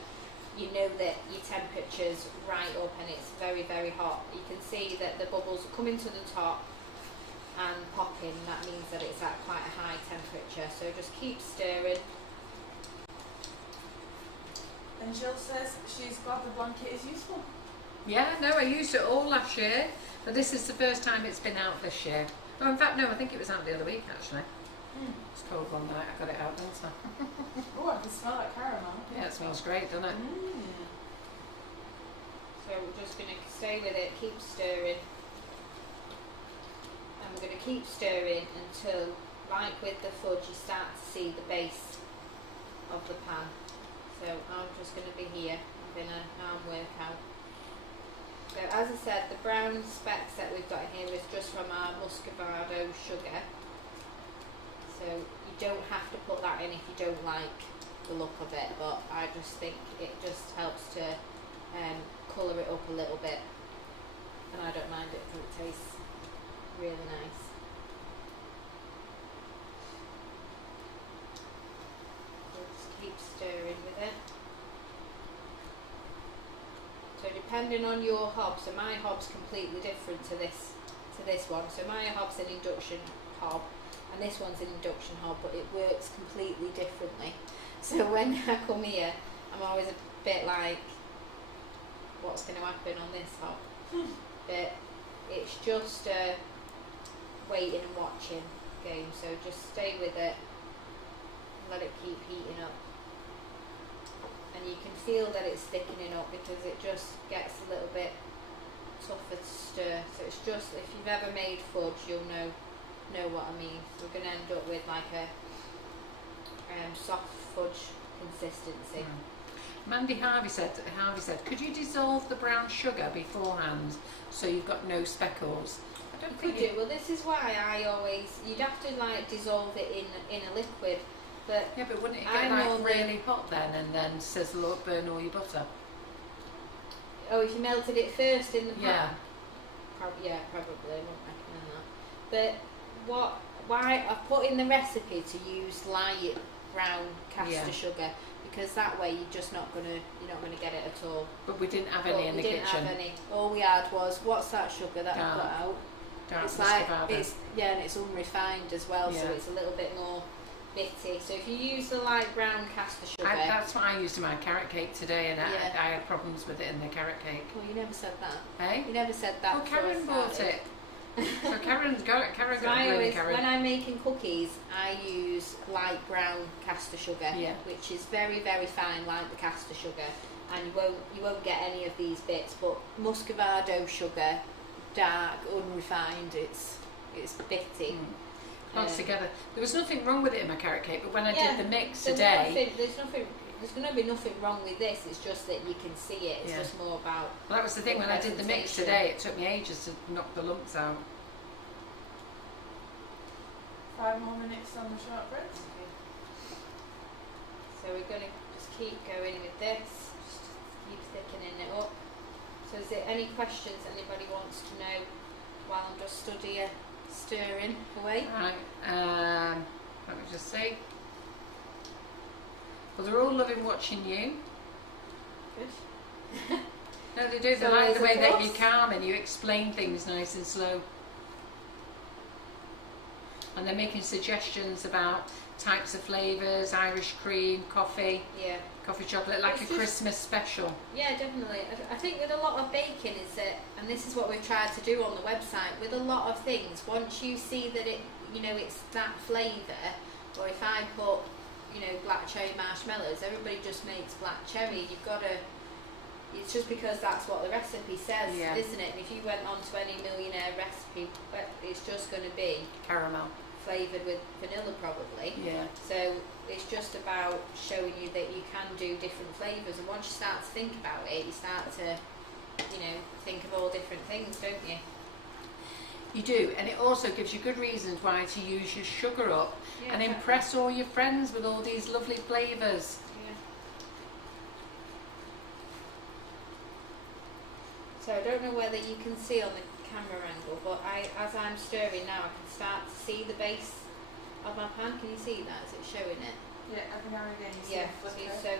you know that your temperature's right up and it's very, very hot. You can see that the bubbles are coming to the top and popping. That means that it's at quite a high temperature. So just keep stirring. And Jill says she's glad the blanket is useful. Yeah, no, I used it all last year, but this is the first time it's been out this year. Oh, in fact, no, I think it was out the other week actually. It's cold one night, I got it out, didn't I? Oh, I can smell that caramel. Yeah, it smells great, doesn't it? So we're just going to stay with it, keep stirring. And we're going to keep stirring until, like with the fudge, you start to see the base of the pan. So I'm just going to be here, I'm going to arm work out. So as I said, the brown specks that we've got here is just from our muscovado sugar. So you don't have to put that in if you don't like the look of it, but I just think it just helps to colour it up a little bit, and I don't mind it because it tastes really nice. So just keep stirring with it. So depending on your hob, so my hob's completely different to this one. So my hob's an induction hob, and this one's an induction hob, but it works completely differently. So when I come here, I'm always a bit like, what's going to happen on this hob? But it's just a waiting and watching game. So just stay with it, let it keep heating up. And you can feel that it's thickening up because it just gets a little bit tougher to stir. So it's just, if you've ever made fudge, you'll know what I mean. So we're going to end up with like a soft fudge consistency. Mandy Harvey said, could you dissolve the brown sugar beforehand so you've got no speckles? I don't think Could you? Well, this is why I always, you'd have to like dissolve it in a liquid. But yeah, but wouldn't it get like really hot then and then sizzle up, burn all your butter? Oh, if you melted it first in the pan? Yeah. Probably, I wouldn't recommend that. But why I've put in the recipe to use light brown caster sugar, because that way you're not gonna get it at all. But we didn't have any in the kitchen. We didn't have any. All we had was, what's that sugar that I've got out? It's like and it's unrefined as well, so it's a little bit more bitty. So if you use the light brown caster sugar, that's what I used in my carrot cake today, and I had problems with it in the carrot cake. Well, you never said that. Hey? You never said that. Oh, Karen bought it. So Karen So got really Karen. when I'm making cookies, I use light brown caster sugar, which is very, very fine, like the caster sugar, and you won't get any of these bits. But muscovado sugar, dark, unrefined, it's bitty. Together. There was nothing wrong with it in my carrot cake, but when I did the mix today, there's going to be nothing wrong with this. It's just that you can see it. It's just more about. Well, that was the thing when I did the mix today. It took me ages to knock the lumps out. 5 more minutes on the shortbread. Okay. So we're going to just keep going with this. Just keep thickening it up. So is there any questions anybody wants to know while I'm just stirring away? Right. Let me just see. Well, they're all loving watching you. Good. No, they do. They like the way that you calm and you explain things nice and slow. And they're making suggestions about types of flavours, Irish cream, coffee, coffee chocolate, like a Christmas special. Yeah, definitely. I think with a lot of baking is that, and this is what we've tried to do on the website, with a lot of things, once you see that it's that flavour, or if I put, black cherry marshmallows, everybody just makes black cherry. You've got to, it's just because that's what the recipe says, isn't it? And if you went on to any Millionaire recipe, it's just going to be caramel. Flavoured with vanilla probably. Yeah. So it's just about showing you that you can do different flavours, and once you start to think about it, you start to, think of all different things, don't you? You do, and it also gives you good reasons why to use your sugar up and impress all your friends with all these lovely flavours. Yeah. So I don't know whether you can see on the camera angle, but as I'm stirring now, I can start to see the base of my pan. Can you see that? Is it showing it? Yeah, every now and again you see Yeah. a flicker. So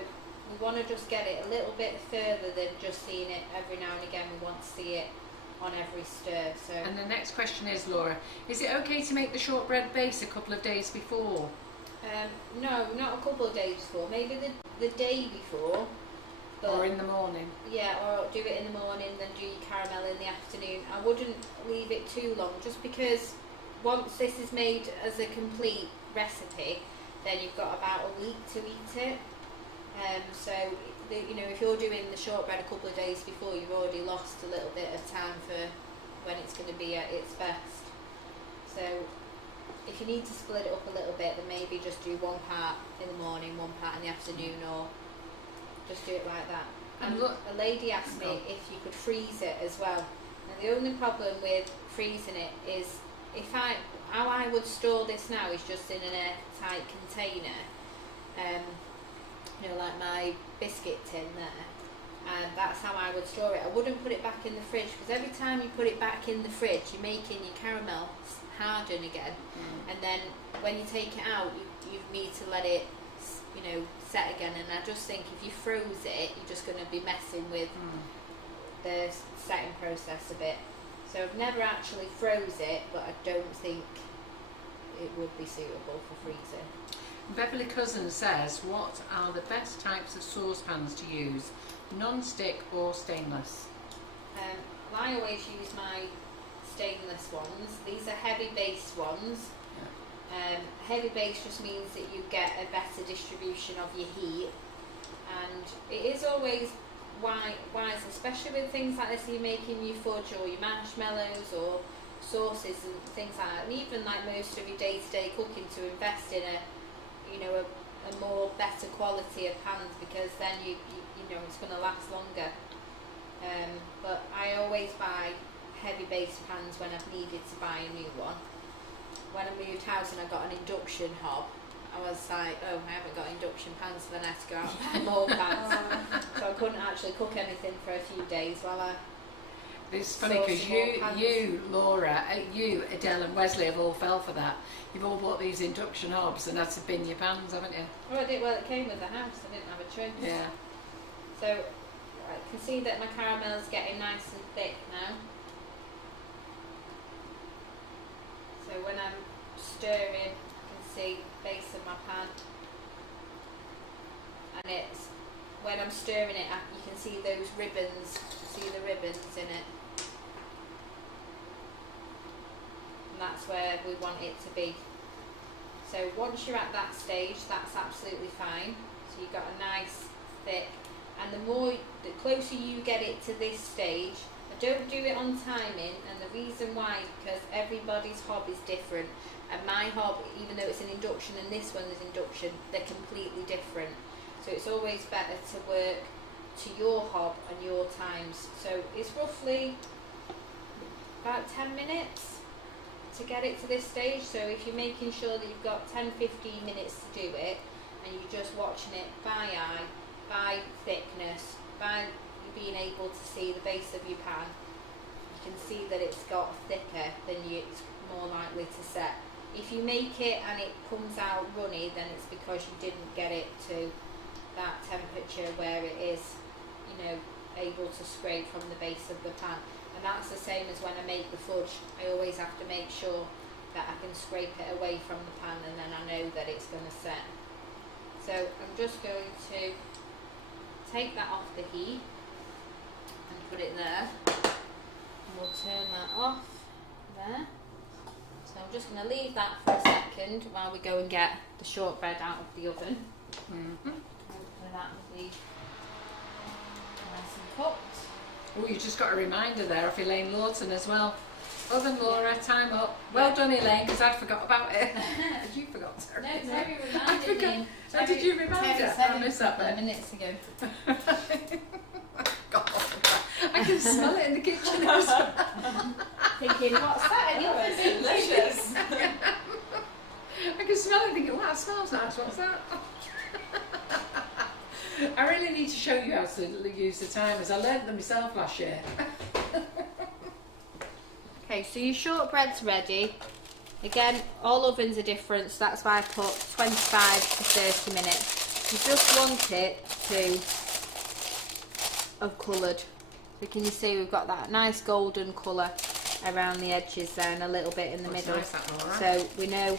we want to just get it a little bit further than just seeing it every now and again. We want to see it on every stir. So. And the next question is, Laura, is it okay to make the shortbread base a couple of days before? No, not a couple of days before. Maybe the day before. But Or in the morning? yeah, or do it in the morning, then do your caramel in the afternoon. I wouldn't leave it too long, just because once this is made as a complete recipe, then you've got about a week to eat it. So, you know, if you're doing the shortbread a couple of days before, you've already lost a little bit of time for when it's going to be at its best. So, if you need to split it up a little bit, then maybe just do one part in the morning, one part in the afternoon, or just do it like that. And look, a lady asked me if you could freeze it as well. Now the only problem with freezing it is how I would store this now is just in an airtight container. You know, like my biscuit tin there. And that's how I would store it. I wouldn't put it back in the fridge, because every time you put it back in the fridge, you're making your caramel harden again. And then when you take it out, you need to let it, you know, set again. And I just think if you froze it, you're just going to be messing with the setting process a bit. So I've never actually froze it, but I don't think it would be suitable for freezing. Beverly Cousin says, what are the best types of saucepans to use? Non-stick or stainless? I always use my stainless ones. These are heavy based ones. Heavy base just means that you get a better distribution of your heat, and it is always wise, especially with things like this, you're making your fudge or your marshmallows or sauces and things like that, and even like most of your day-to-day cooking, to invest in a more better quality of pans, because then you know it's going to last longer. But I always buy heavy base pans when I've needed to buy a new one. When I moved house and I got an induction hob, I was like, oh, I haven't got induction pans, so then I had to go out and buy more pans. So I couldn't actually cook anything for a few days while I... It's funny because you, Laura, you, Adele and Wesley have all fell for that. You've all bought these induction hobs and had to bin your pans, haven't you? Well, I did. Well, it came with the house. I didn't have a choice. Yeah. So I can see that my caramel's getting nice and thick now. So when I'm stirring, I can see the base of my pan, and it's when I'm stirring it, you can see those ribbons. See the ribbons in it, and that's where we want it to be. So once you're at that stage, that's absolutely fine. So you've got a nice thick, and the closer you get it to this stage. Don't do it on timing, and the reason why is because everybody's hob is different, and my hob, even though it's an induction and this one is induction, they're completely different. So it's always better to work to your hob and your times. So it's roughly about 10 minutes to get it to this stage. So if you're making sure that you've got 10-15 minutes to do it, and you're just watching it by eye, by thickness, by being able to see the base of your pan, you can see that it's got thicker, then it's more likely to set. If you make it and it comes out runny, then it's because you didn't get it to that temperature where it is, you know, able to scrape from the base of the pan. And that's the same as when I make the fudge. I always have to make sure that I can scrape it away from the pan, and then I know that it's going to set. So I'm just going to take that off the heat and put it there, and we'll turn that off there. So I'm just going to leave that for a second while we go and get the shortbread out of the oven. Hopefully that will be nice and cooked. Oh, you just got a reminder there of Elaine Lawton as well. Oven, Laura, time up. Well done, Elaine, because I'd forgot about it. You forgot, Terry. No, Terry reminded me. How did you remind her? Terry said I missed that then. minutes ago. God, I can smell it in the kitchen. thinking, what's that in yours? Delicious. I can smell it thinking, wow, that smells nice, what's that? I really need to show you how to use the timers. I learnt them myself last year. Okay, so your shortbread's ready. Again, all ovens are different, so that's why I put 25 to 30 minutes. You just want it to have coloured. So can you see we've got that nice golden colour around the edges there and a little bit in the middle. Nice, that, all right. So we know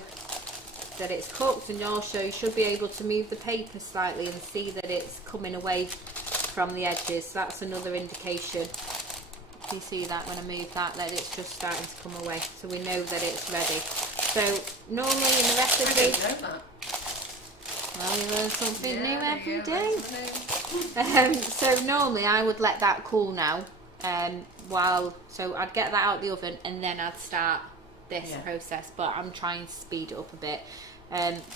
that it's cooked, and also you should be able to move the paper slightly and see that it's coming away from the edges. So that's another indication. You see that when I move that it's just starting to come away, so we know that it's ready. So normally in the recipe, I didn't know that. well, you learn something new Yeah, every yeah, day. that's So normally I would let that cool now, so I'd get that out of the oven and then I'd start this process, but I'm trying to speed it up a bit.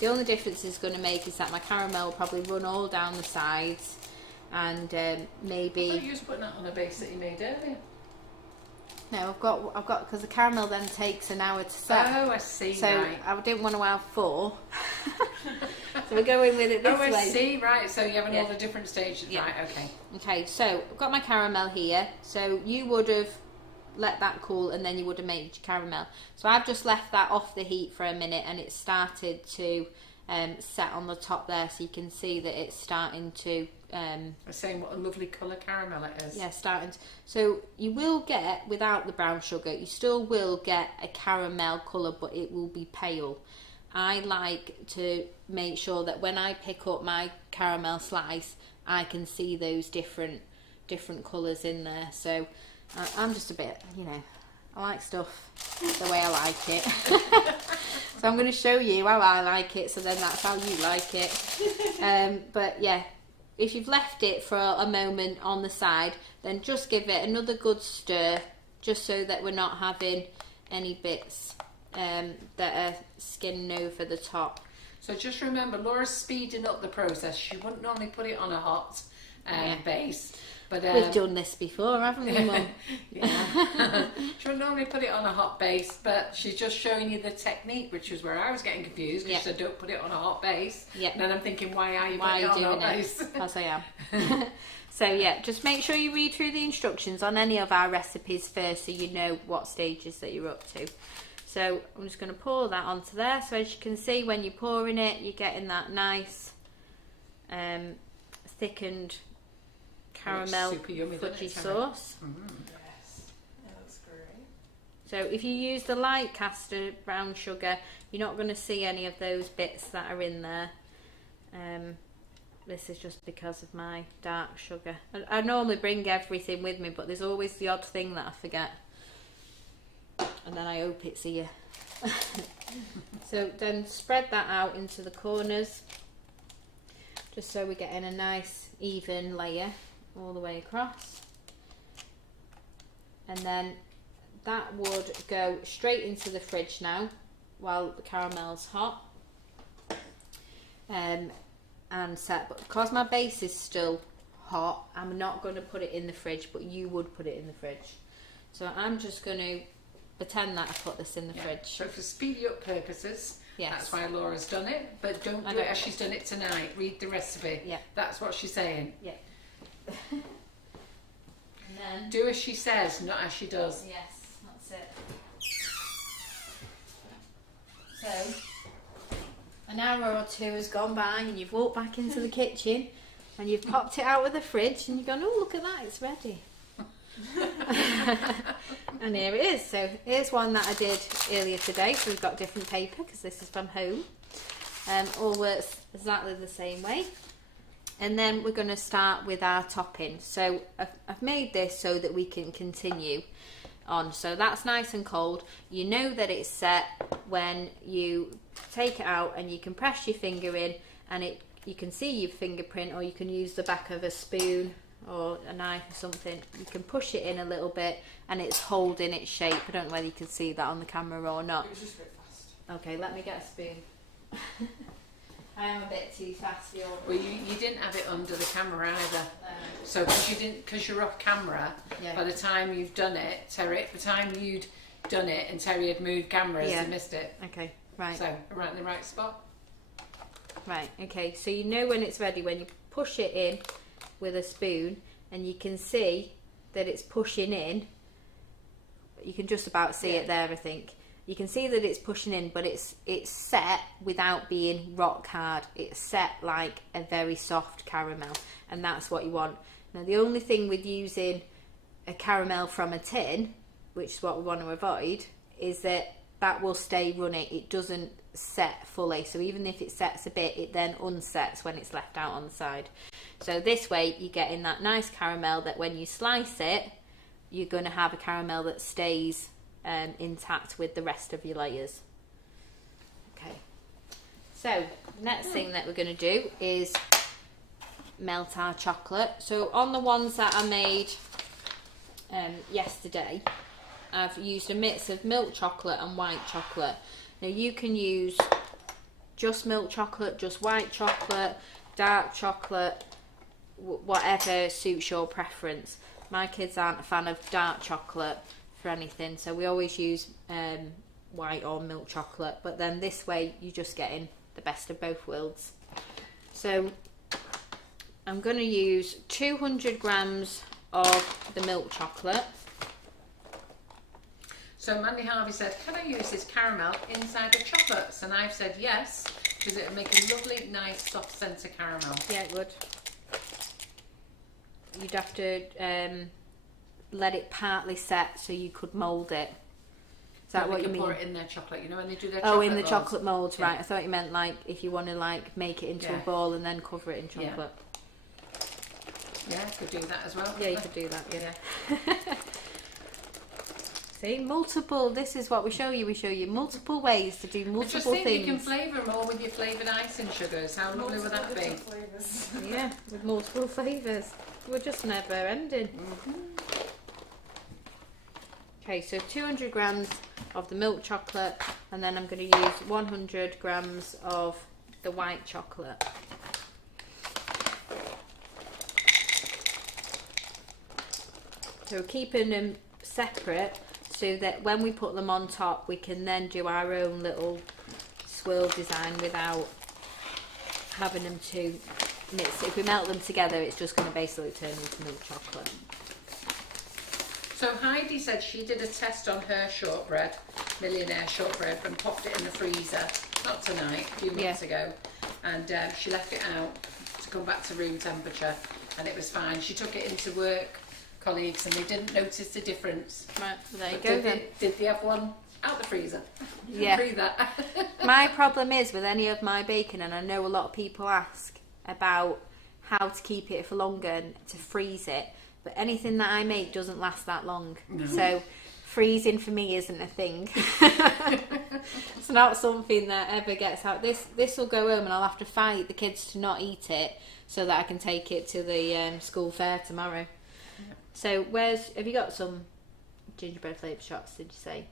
The only difference it's going to make is that my caramel will probably run all down the sides, and maybe. I thought you was putting that on a base that you made earlier. No, I've got because the caramel then takes an hour to set. Oh, I see. So right. I didn't want to have 4. So we're going with it this way. Oh, I see. Right. So you're having Yeah. all the different stages. Yeah. Right. Okay. Okay, so I've got my caramel here. So you would have let that cool and then you would have made your caramel. So I've just left that off the heat for a minute and it started to set on the top there, so you can see that it's starting to I'm saying what a lovely colour caramel it is. yeah, starting to, so you will get, without the brown sugar, you still will get a caramel colour, but it will be pale. I like to make sure that when I pick up my caramel slice, I can see those different colours in there. So I'm just a bit, I like stuff the way I like it. So I'm going to show you how I like it, so then that's how you like it. But yeah, if you've left it for a moment on the side, then just give it another good stir, just so that we're not having any bits that are skinning over the top. So just remember, Laura's speeding up the process. She wouldn't normally put it on a hot base. But, we've done this before, haven't we, Mum? Yeah. She wouldn't normally put it on a hot base, but she's just showing you the technique, which was where I was getting confused, because she said don't put it on a hot base. Yeah. And then I'm thinking, why are you putting it on a hot base? Because I am. So yeah, just make sure you read through the instructions on any of our recipes first, so you know what stages that you're up to. So I'm just going to pour that onto there. So as you can see, when you're pouring it, you're getting that nice thickened caramel fudgy sauce. Yes, yeah, that's great. So if you use the light caster brown sugar, you're not going to see any of those bits that are in there. This is just because of my dark sugar. I normally bring everything with me, but there's always the odd thing that I forget. And then I hope it's here. So then spread that out into the corners, just so we're getting a nice even layer all the way across. And then that would go straight into the fridge now while the caramel's hot and set. But because my base is still hot, I'm not going to put it in the fridge, but you would put it in the fridge. So I'm just going to pretend that I put this in the fridge. So for speedy up purposes, that's why Laura's done it, but don't do it as she's done it tonight. Read the recipe. Yeah. That's what she's saying. Yeah. And then, do as she says, not as she does. yes, that's it. So an hour or two has gone by and you've walked back into the kitchen and you've popped it out of the fridge and you've gone, oh, look at that, it's ready. And here it is. So here's one that I did earlier today. So we've got different paper because this is from home. All works exactly the same way. And then we're going to start with our topping. So I've made this so that we can continue on. So that's nice and cold. You know that it's set when you take it out and you can press your finger in and you can see your fingerprint, or you can use the back of a spoon or a knife or something. You can push it in a little bit and it's holding its shape. I don't know whether you can see that on the camera or not. It was just a bit fast. Okay, let me get a spoon. I am a bit too fast for your... Well, you didn't have it under the camera either. No. So because you're off camera, by the time you've done it, Terry, by the time you'd done it and Terry had moved cameras Yeah. and missed it. Okay, right. So, right in the right spot. Right, okay, so you know when it's ready, when you push it in with a spoon and you can see that it's pushing in. You can just about see it there, I think. You can see that it's pushing in, but it's set without being rock hard. It's set like a very soft caramel, and that's what you want. Now, the only thing with using a caramel from a tin, which is what we want to avoid, is that will stay runny. It doesn't set fully, so even if it sets a bit, it then unsets when it's left out on the side. So this way, you're getting that nice caramel that when you slice it, you're going to have a caramel that stays intact with the rest of your layers. Okay, so next thing that we're going to do is melt our chocolate. So on the ones that I made yesterday, I've used a mix of milk chocolate and white chocolate. Now you can use just milk chocolate, just white chocolate, dark chocolate, whatever suits your preference. My kids aren't a fan of dark chocolate for anything, so we always use white or milk chocolate, but then this way you're just getting the best of both worlds. So I'm going to use 200 grams of the milk chocolate. So Mandy Harvey said, can I use this caramel inside the chocolates? And I've said yes, because it would make a lovely, nice, soft centre caramel. Yeah, it would. You'd have to let it partly set so you could mould it. Is that what you mean? Pour it in their chocolate, you know, when they do their Oh, chocolate in the balls. chocolate mould, Yeah. right. I thought you meant like if you want to like make it into a ball and then cover it in chocolate. Yeah, could do that as well. Yeah, you could do that, yeah. See, multiple, this is what we show you. We show you multiple ways to do I just multiple think things. you can flavour them all with your flavoured icing sugars. How lovely would that be? Flavours. Yeah, with multiple flavours. We're just never ending. Okay, so 200 grams of the milk chocolate, and then I'm going to use 100 grams of the white chocolate. So we're keeping them separate so that when we put them on top, we can then do our own little swirl design without having them to mix. If we melt them together, it's just going to basically turn into milk chocolate. So Heidi said she did a test on her shortbread, Millionaire Shortbread, and popped it in the freezer, not tonight, a few months ago, and she left it out to come back to room temperature, and it was fine. She took it into work colleagues and they didn't notice the difference. Right, so there you But go then. did they have one out the freezer? Yeah. Free that. My problem is with any of my bacon, and I know a lot of people ask about how to keep it for longer and to freeze it, but anything that I make doesn't last that long. No. So freezing for me isn't a thing. It's not something that ever gets out. This will go home and I'll have to fight the kids to not eat it so that I can take it to the school fair tomorrow. Yeah. So have you got some gingerbread flavoured shots, did you say,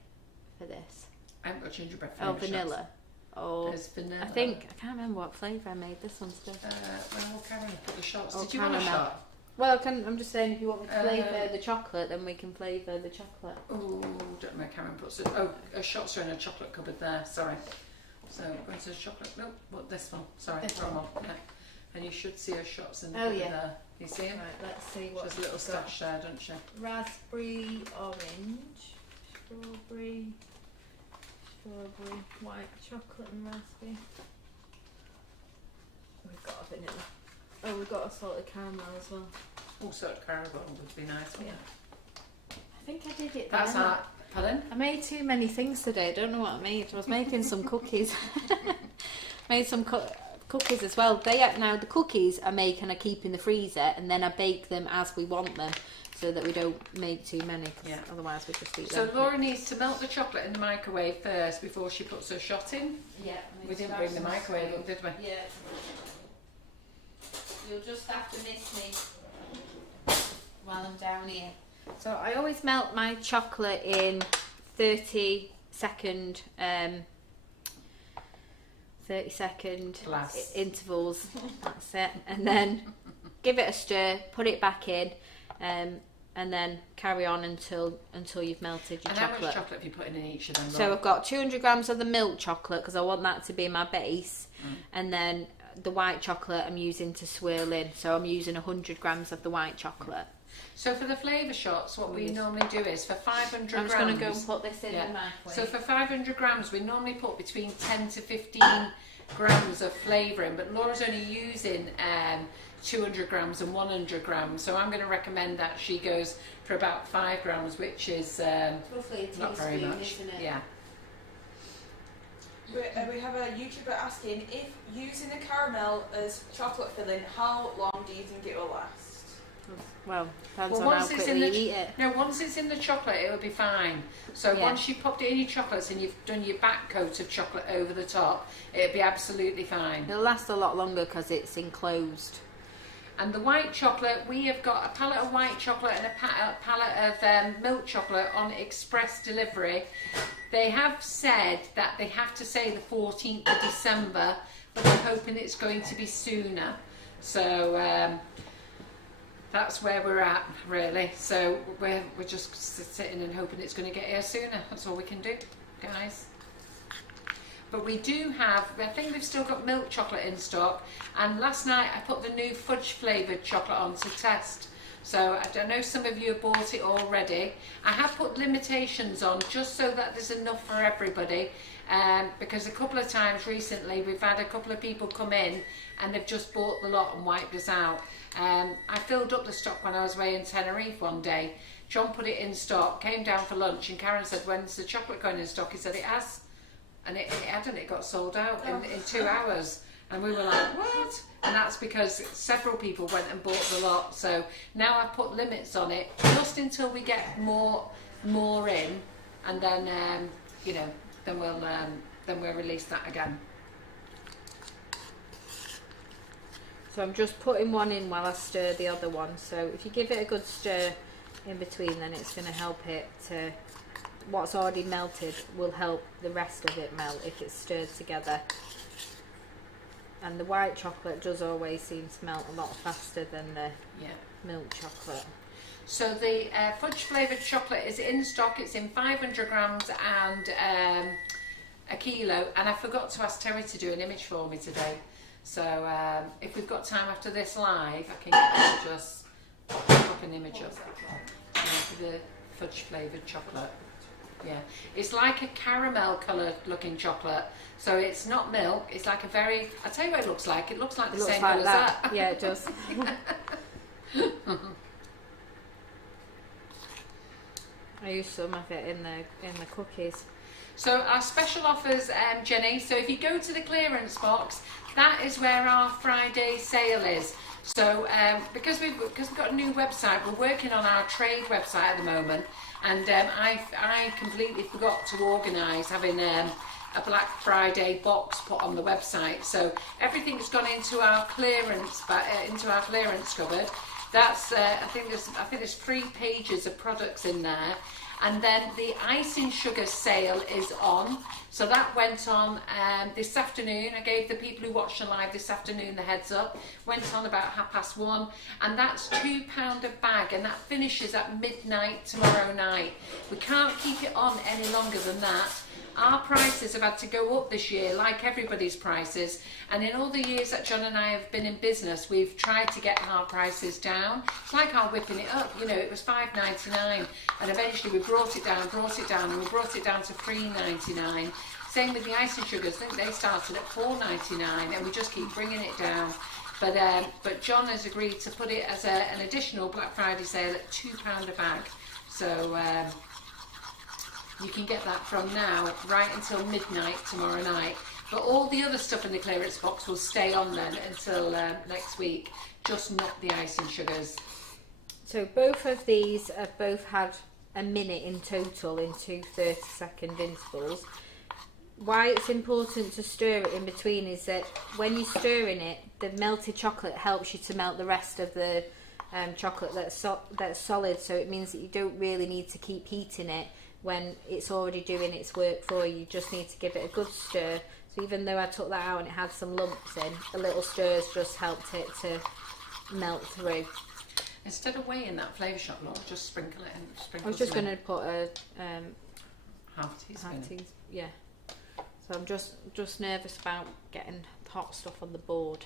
for this? I haven't got gingerbread Oh, flavoured vanilla. shots. Or There's vanilla. I can't remember what flavour I made this one still. Well, Karen put the shots. Oh, Did you want a caramel. shot? Well, I'm just saying if you want me to flavour the chocolate, then we can flavour the chocolate. Oh, don't know. Karen puts it. Oh, shots are in a chocolate cupboard there. Sorry. So where's the chocolate? No, what this one? Sorry, This wrong one. one. Yeah. And you should see her shots in the Oh, cupboard yeah. there. You see them? Right, let's see She what has a little she's got. stash there, don't she? Raspberry orange, strawberry, white chocolate and raspberry. We've got a vanilla. Oh, we've got a salted caramel as well. Oh, sort of caramel would be nice. Wouldn't it? I think I did it. That's then. our. Pardon? I made too many things today. I don't know what I made. I was making some cookies. Made some cookies as well. Now the cookies I make and I keep in the freezer, and then I bake them as we want them, so that we don't make too many. 'Cause Yeah. otherwise we just eat So them. Laura needs to melt the chocolate in the microwave first before she puts her shot in. Yeah. We didn't bring the microwave up, did we? Yeah. You'll just have to miss me while I'm down here. So I always melt my chocolate in 30-second Glass. intervals. That's it. And then give it a stir, put it back in. and then carry on until you've melted your and chocolate. how much chocolate have you put in each of them? So I've got 200 grams of the milk chocolate because I want that to be my base, and then the white chocolate I'm using to swirl in. So I'm using 100 grams of the white chocolate. So for the flavour shots, what we normally do is for 500 grams. I'm just going to go and put this in the microwave. So for 500 grams, we normally put between 10 to 15 grams of flavour in, but Laura's only using 200 grams and 100 grams. So I'm going to recommend that she goes for about 5 grams, which is roughly a not very much. Isn't it? Yeah. We have a YouTuber asking, if using the caramel as chocolate filling, how long do you think it will last? Well, depends on how quickly you eat it. No, once it's in the chocolate, it'll be fine. So once you popped it in your chocolates and you've done your back coat of chocolate over the top, it'll be absolutely fine. It'll last a lot longer because it's enclosed. And the white chocolate, we have got a pallet of white chocolate and a pallet of milk chocolate on express delivery. They have said that they have to say the 14th of December, but I'm hoping it's going to be sooner. So that's where we're at, really. So we're just sitting and hoping it's going to get here sooner. That's all we can do, guys. But we do have, I think we've still got milk chocolate in stock, and last night I put the new fudge flavoured chocolate on to test. So I know some of you have bought it already. I have put limitations on just so that there's enough for everybody, because a couple of times recently we've had a couple of people come in and they've just bought the lot and wiped us out. I filled up the stock when I was away in Tenerife one day. John put it in stock, came down for lunch, and Karen said, when's the chocolate going in stock? He said, it has. And it hadn't, it got sold out in 2 hours. And we were like, what? And that's because several people went and bought the lot. So now I've put limits on it just until we get more in, and then then we'll release that again. So I'm just putting one in while I stir the other one. So if you give it a good stir in between, then it's going to help it to, what's already melted will help the rest of it melt if it's stirred together. And the white chocolate does always seem to melt a lot faster than the milk chocolate. So the fudge flavoured chocolate is in stock. It's in 500 grams and a kilo. And I forgot to ask Terry to do an image for me today. So if we've got time after this live, I can just pop an image up for the fudge flavoured chocolate. Yeah, it's like a caramel coloured looking chocolate. So it's not milk, it's like a very, I'll tell you what it looks like. It looks like the same colour as that. Yeah, it does. I use some of it in the cookies. So our special offers, Jenny, so if you go to the clearance box, that is where our Friday sale is. So because we've got a new website, we're working on our trade website at the moment, and I completely forgot to organise having a Black Friday box put on the website. So everything's gone into our clearance cupboard. That's I think there's 3 pages of products in there. And then the icing sugar sale is on. So that went on this afternoon. I gave the people who watched the live this afternoon the heads up. Went on about 1:30. And that's £2 a bag. And that finishes at midnight tomorrow night. We can't keep it on any longer than that. Our prices have had to go up this year, like everybody's prices. And in all the years that John and I have been in business, we've tried to get our prices down. It's like our whipping it up. You know, it was $5.99, and eventually we brought it down, and we brought it down to $3.99. Same with the icing sugars. I think they started at $4.99, and we just keep bringing it down. But John has agreed to put it as an additional Black Friday sale at £2 a bag. So you can get that from now right until midnight tomorrow night. But all the other stuff in the clearance box will stay on then until next week, just not the icing sugars. So both of these have both had a minute in total in 2 30-second intervals. Why it's important to stir it in between is that when you're stirring it, the melted chocolate helps you to melt the rest of the chocolate that's solid, so it means that you don't really need to keep heating it when it's already doing its work for you. You just need to give it a good stir. So even though I took that out and it had some lumps in, a little stir's just helped it to melt through. Instead of weighing that flavour shot, Laura, just sprinkle it in. Sprinkle I was just some going in. to put a Half a teaspoon. yeah. So I'm just nervous about getting hot stuff on the board.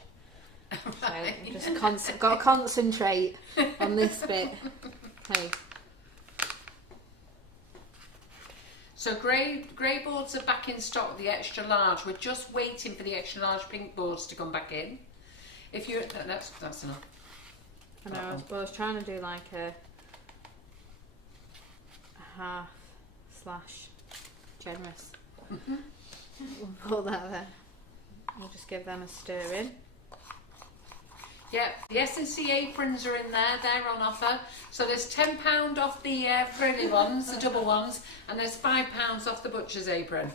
Right. So I'm just got to concentrate on this bit. Okay. So grey boards are back in stock, the extra large. We're just waiting for the extra large pink boards to come back in. If you that's enough. I know. I was trying to do like a half / generous. We'll put that there. We'll just give them a stir in. Yeah, the S&C aprons are in there. They're on offer. So there's £10 off the frilly ones, the double ones, and there's £5 off the butcher's apron.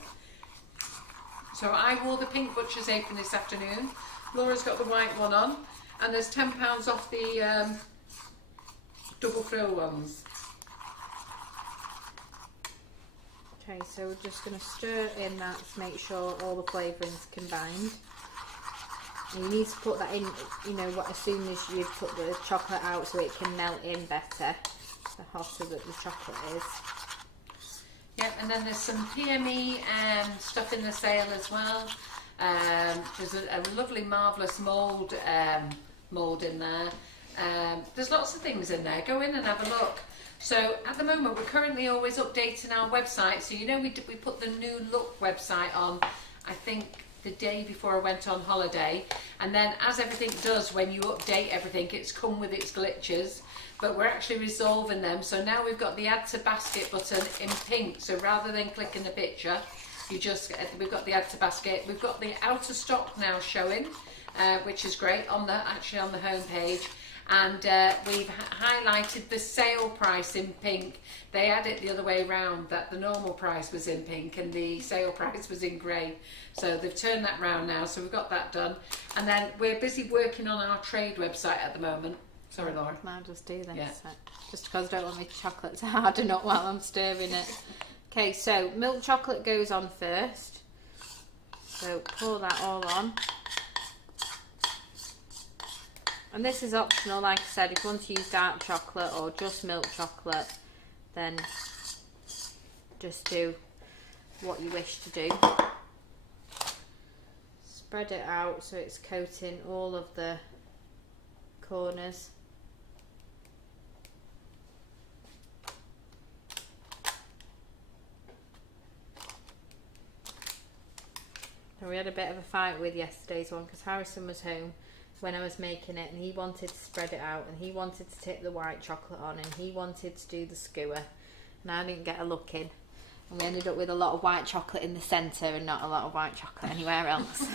So I wore the pink butcher's apron this afternoon. Laura's got the white one on, and there's £10 off the double frill ones. Okay, so we're just going to stir in that to make sure all the flavourings combined. And you need to put that in, you know, as soon as you put the chocolate out so it can melt in better, the hotter that the chocolate is. Yep, and then there's some PME stuff in the sale as well. There's a lovely, marvellous mould in there. There's lots of things in there. Go in and have a look. So at the moment, we're currently always updating our website. So you know we put the new look website on, I think, the day before I went on holiday. And then as everything does, when you update everything, it's come with its glitches. But we're actually resolving them. So now we've got the add to basket button in pink. So rather than clicking the picture, we've got the add to basket. We've got the out of stock now showing, which is great, actually on the home page. And we've highlighted the sale price in pink. They had it the other way round, that the normal price was in pink and the sale price was in grey. So they've turned that round now, so we've got that done. And then we're busy working on our trade website at the moment. Sorry, Laura. I'll just do this. Yeah. Just because I don't want my chocolate to harden up while I'm stirring it. Okay, so milk chocolate goes on first. So pour that all on. And this is optional, like I said, if you want to use dark chocolate or just milk chocolate, then just do what you wish to do. Spread it out so it's coating all of the corners. And we had a bit of a fight with yesterday's one because Harrison was home when I was making it and he wanted to spread it out and he wanted to tip the white chocolate on and he wanted to do the skewer and I didn't get a look in and we ended up with a lot of white chocolate in the centre and not a lot of white chocolate anywhere else.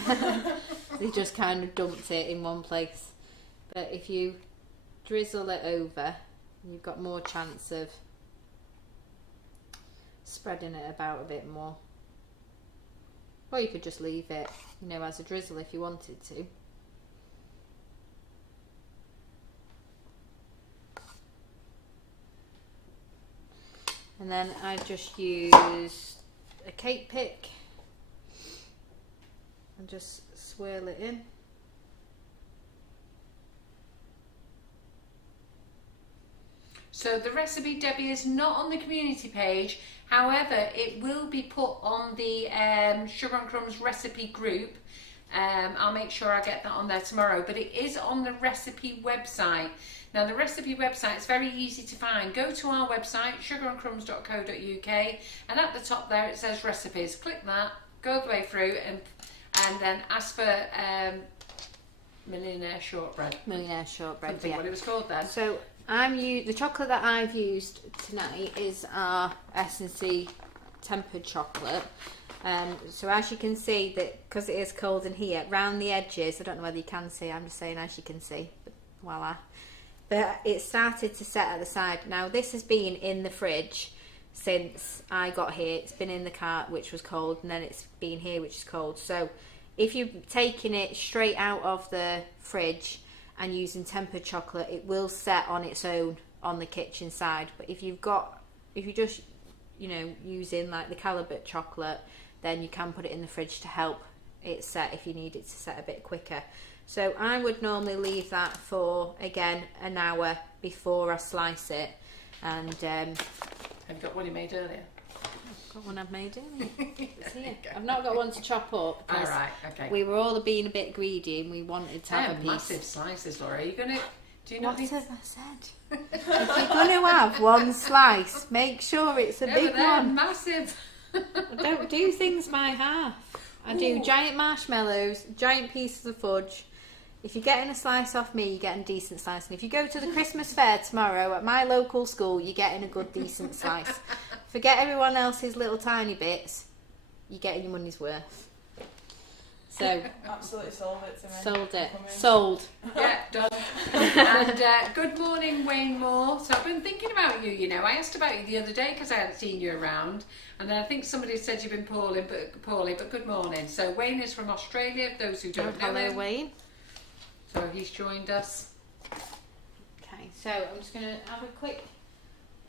They just kind of dumped it in one place. But if you drizzle it over, you've got more chance of spreading it about a bit more. Or you could just leave it, you know, as a drizzle if you wanted to. And then I just use a cake pick and just swirl it in. So the recipe, Debbie, is not on the community page. However, it will be put on the Sugar and Crumbs recipe group. I'll make sure I get that on there tomorrow. But it is on the recipe website. Now, the recipe website is very easy to find. Go to our website, sugarandcrumbs.co.uk, and at the top there it says recipes. Click that, go the way through, and then ask for Millionaire Shortbread. Millionaire Shortbread, Something yeah. what it was called then. So the chocolate that I've used tonight is our S&C tempered chocolate. So as you can see, that because it is cold in here, round the edges, I don't know whether you can see, I'm just saying as you can see, but voila. But it started to set at the side. Now this has been in the fridge since I got here. It's been in the cart, which was cold, and then it's been here, which is cold. So if you're taking it straight out of the fridge and using tempered chocolate, it will set on its own on the kitchen side. But if you're just, you know, using like the Calibut chocolate, then you can put it in the fridge to help it set if you need it to set a bit quicker. So I would normally leave that for, again, an hour before I slice it. And have you got one you made earlier? I've got one I've made earlier. It's here. I've not got one to chop up. All right, okay. We were all being a bit greedy and we wanted to have a piece. Massive slices, Laura. Are you going to... Do you not what have I said? If you're going to have one slice, make sure it's a big one. Massive. I don't do things by half. I do giant marshmallows, giant pieces of fudge. If you're getting a slice off me, you're getting a decent slice. And if you go to the Christmas fair tomorrow at my local school, you're getting a good, decent slice. Forget everyone else's little tiny bits. You're getting your money's worth. So Absolutely sold it to me. sold it. Sold. Yeah, done. And good morning, Wayne Moore. So I've been thinking about you, you know. I asked about you the other day because I hadn't seen you around. And then I think somebody said you've been poorly, but good morning. So Wayne is from Australia, those who don't know Hello, him. Wayne. So he's joined us. Okay, so I'm just going to have a quick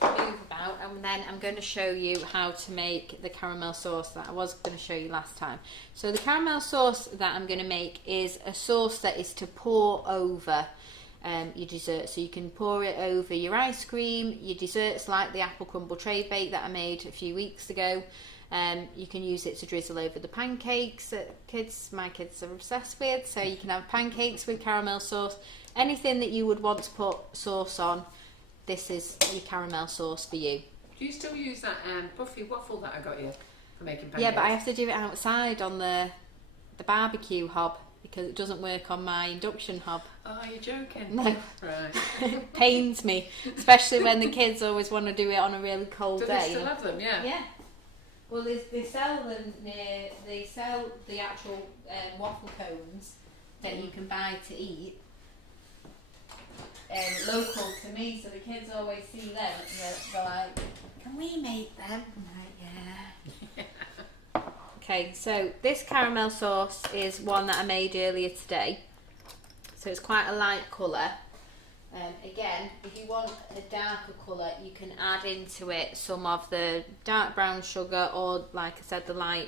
move about and then I'm going to show you how to make the caramel sauce that I was going to show you last time. So the caramel sauce that I'm going to make is a sauce that is to pour over your dessert. So you can pour it over your ice cream, your desserts like the apple crumble tray bake that I made a few weeks ago. You can use it to drizzle over the pancakes that my kids are obsessed with. So you can have pancakes with caramel sauce. Anything that you would want to put sauce on, this is your caramel sauce for you. Do you still use that puffy waffle that I got you for making pancakes? Yeah, but I have to do it outside on the barbecue hob because it doesn't work on my induction hob. Oh, you're joking? No. Right. It pains me, especially when the kids always want to do it on a really cold Do day. they still have them? Yeah. Yeah. Well, they sell them near. They sell the actual waffle cones that you can buy to eat. Local to me, so the kids always see them and they're like, can we make them? I'm like, yeah. Okay, so this caramel sauce is one that I made earlier today. So it's quite a light colour. Again, if you want a darker colour, you can add into it some of the dark brown sugar or, like I said, the light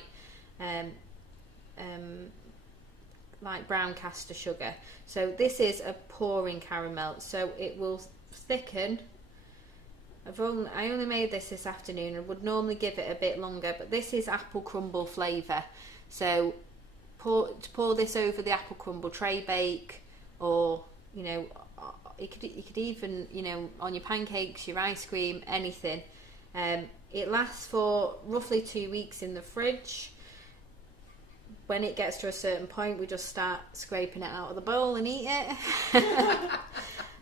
brown caster sugar. So this is a pouring caramel, so it will thicken. I only made this afternoon. I would normally give it a bit longer, but this is apple crumble flavour. So pour this over the apple crumble tray bake, or you could even on your pancakes, your ice cream, anything. It lasts for roughly 2 weeks in the fridge. When it gets to a certain point, we just start scraping it out of the bowl and eat it.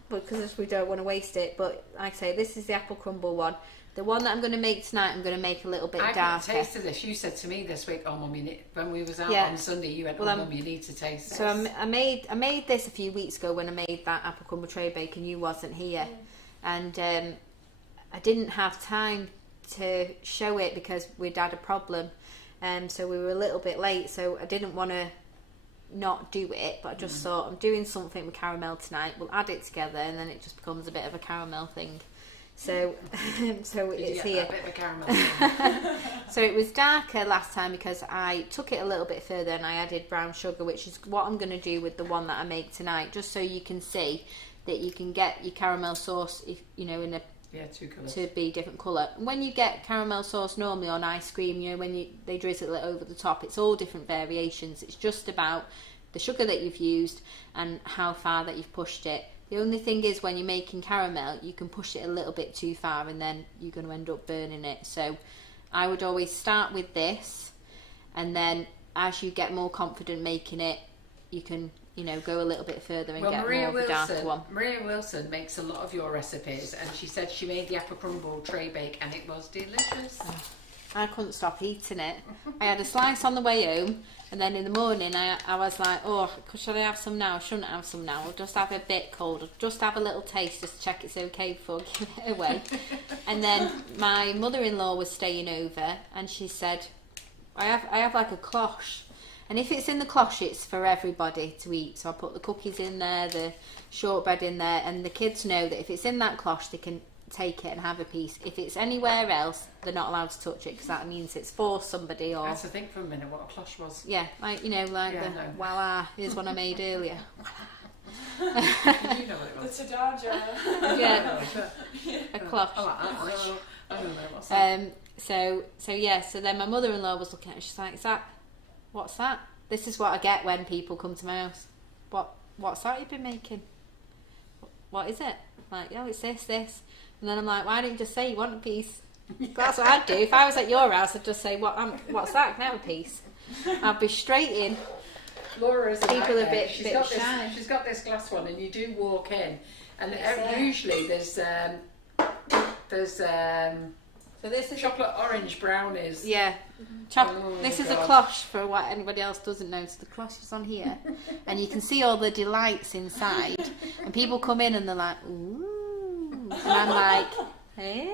Because we don't want to waste it. But like I say, this is the apple crumble one. The one that I'm going to make tonight, I'm going to make a little bit darker. I haven't tasted this. You said to me this week, oh Mum, when we was out on Sunday, you went, Mum, you need to taste this. So I made this a few weeks ago when I made that apple crumble tray bake and you wasn't here. And I didn't have time to show it because we'd had a problem. So we were a little bit late, so I didn't want to not do it, but I just thought I'm doing something with caramel tonight, we'll add it together and then it just becomes a bit of a caramel thing. So it's here. A bit of a caramel So it was darker last time because I took it a little bit further and I added brown sugar, which is what I'm going to do with the one that I make tonight, just so you can see that you can get your caramel sauce in a 2 colours to be different colour. When you get caramel sauce normally on ice cream, when they drizzle it over the top, it's all different variations. It's just about the sugar that you've used and how far that you've pushed it. The only thing is when you're making caramel, you can push it a little bit too far and then you're going to end up burning it. So I would always start with this, and then as you get more confident making it, you can go a little bit further and get more of a darker one. Maria Wilson makes a lot of your recipes, and she said she made the apple crumble tray bake and it was delicious. I couldn't stop eating it. I had a slice on the way home, and then in the morning I was like, oh, should I have some now? Shouldn't I have some now? I'll just have a bit cold. I'll just have a little taste, just to check it's okay before I give it away. And then my mother-in-law was staying over, and she said, I have like a cloche. And if it's in the cloche, it's for everybody to eat. So I put the cookies in there, the shortbread in there, and the kids know that if it's in that cloche, they can take it and have a piece. If it's anywhere else, they're not allowed to touch it because that means it's for somebody. Or I had to think for a minute what a cloche was. Yeah, voila, here's one I made earlier. You know what it was. The Tadar jar. Yeah, Yeah. a cloche. I like that one. I don't know what's that. So then my mother-in-law was looking at it. She's like, what's that? This is what I get when people come to my house. What's that you've been making? What is it? I'm like, oh, it's this. And then I'm like, why don't you just say you want a piece? That's what I'd do. If I was at your house, I'd just say, what's that? Can I have a piece? I'd be straight in. Laura's People like a bit she's got shy. She's got this glass one, and you do walk in, and It's usually there's So this is chocolate orange brownies. yeah. Oh, This is a God. cloche for what anybody else doesn't know. So the cloche is on here, and you can see all the delights inside. And people come in and they're like, ooh, and I'm like, hey.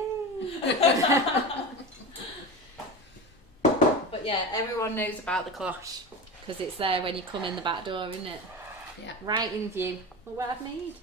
But yeah, everyone knows about the cloche because it's there when you come in the back door, isn't it? Yeah. Right in view. Look what I've made.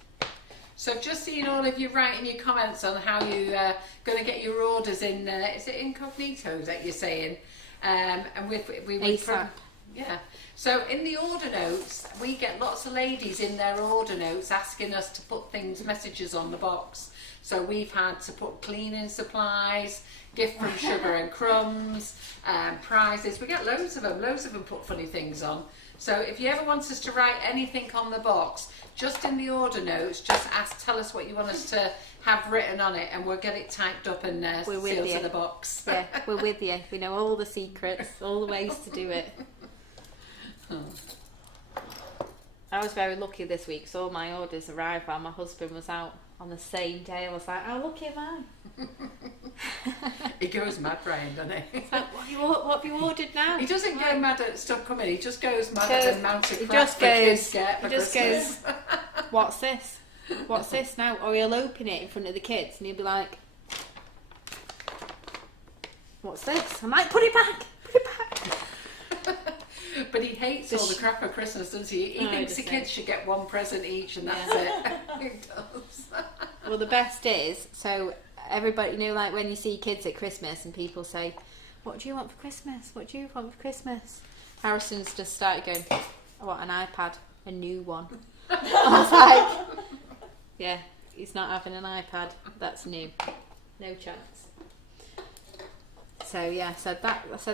So I've just seen all of you writing your comments on how you're going to get your orders in. Is it incognito that you're saying? And we ASAP. yeah. So in the order notes, we get lots of ladies in their order notes asking us to put messages on the box. So we've had to put cleaning supplies, gift from Sugar and Crumbs, prizes. We get loads of them put funny things on. So if you ever want us to write anything on the box, just in the order notes, just tell us what you want us to have written on it, and we'll get it typed up and sealed to the box. Yeah, we're with you. We know all the secrets, all the ways to do it. I was very lucky this week, so all my orders arrived while my husband was out on the same day. I was like, how lucky am I? He goes mad, Brian, doesn't he? It's like, what have you ordered now? He doesn't go mad at stuff coming. He just goes mad at the amount of He crap just the kids goes. get for He just Christmas. goes. What's this? What's this now? Or he'll open it in front of the kids and he'll be like, what's this? I'm like, put it back. Put it back. But he hates all the crap at Christmas, doesn't he? He thinks the kids should get one present each, and that's it. He does. Well, the best is, so everybody, you know, like when you see kids at Christmas and people say, what do you want for Christmas? What do you want for Christmas? Harrison's just started going, I want an iPad, a new one. I was like, yeah, he's not having an iPad. That's new. No chance. So yeah, I said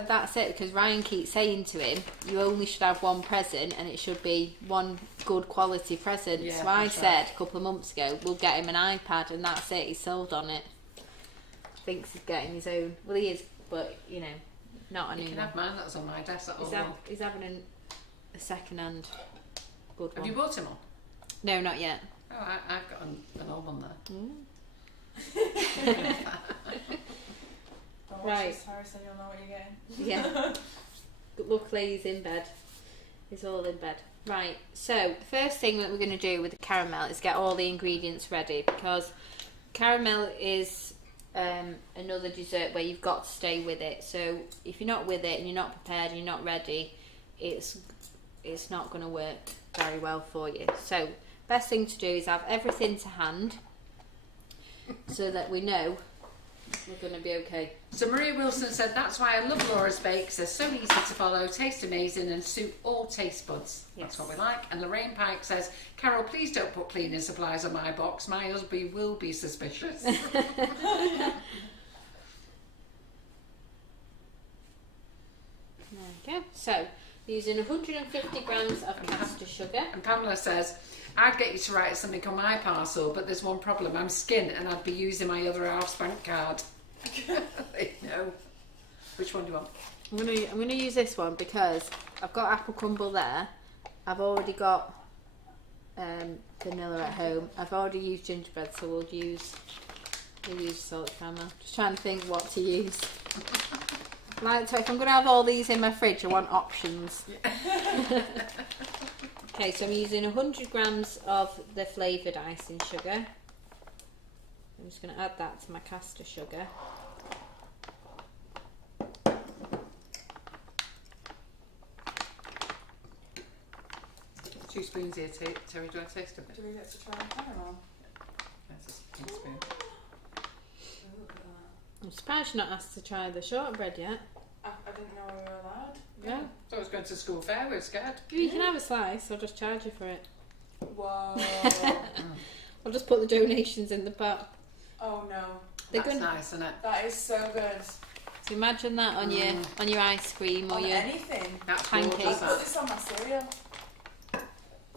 that's it, because Ryan keeps saying to him, you only should have one present and it should be one good quality present. Yeah, so I that's said right. a couple of months ago, we'll get him an iPad, and that's it. He's sold on it. Thinks he's getting his own. Well, he is, but you know, not a You new can one. have mine. That's on my desk. He's having a second-hand good Have one. you bought him all? No, not yet. Oh, I've got an old one there. Right. Harrison, you'll know what you're getting. Yeah. Luckily he's in bed. He's all in bed. Right, so the first thing that we're going to do with the caramel is get all the ingredients ready, because caramel is another dessert where you've got to stay with it. So if you're not with it and you're not prepared and you're not ready, it's not going to work very well for you. So best thing to do is have everything to hand so that we know we're going to be okay. So Maria Wilson said, that's why I love Laura's bakes. They're so easy to follow, taste amazing, and suit all taste buds. Yes. That's what we like. And Lorraine Pike says, Carol, please don't put cleaning supplies on my box. My husband will be suspicious. There we go. So using 150 grams of caster sugar. And Pamela says, I'd get you to write something on my parcel, but there's one problem. I'm skint and I'd be using my other half's bank card. No. Which one do you want? I'm gonna use this one because I've got apple crumble there. I've already got vanilla at home. I've already used gingerbread, so we'll use salted caramel. Just trying to think what to use. Like, so if I'm gonna have all these in my fridge, I want options. Okay, so I'm using 100 grams of the flavoured icing sugar. I'm just going to add that to my caster sugar. Two spoons here, Terry. Do you want to taste of it? Do we get to try the caramel? That's a spoon. Ooh, look at that. I'm surprised you're not asked to try the shortbread yet. I didn't know we were allowed. No. So I was going to school fair, we're scared. You can have a slice, I'll just charge you for it. What? Whoa. I'll just put the donations in the pot. Oh no. That's nice, isn't it? That is so good. So imagine that on your ice cream or On your anything. That's pancakes. gorgeous, I put this on my cereal.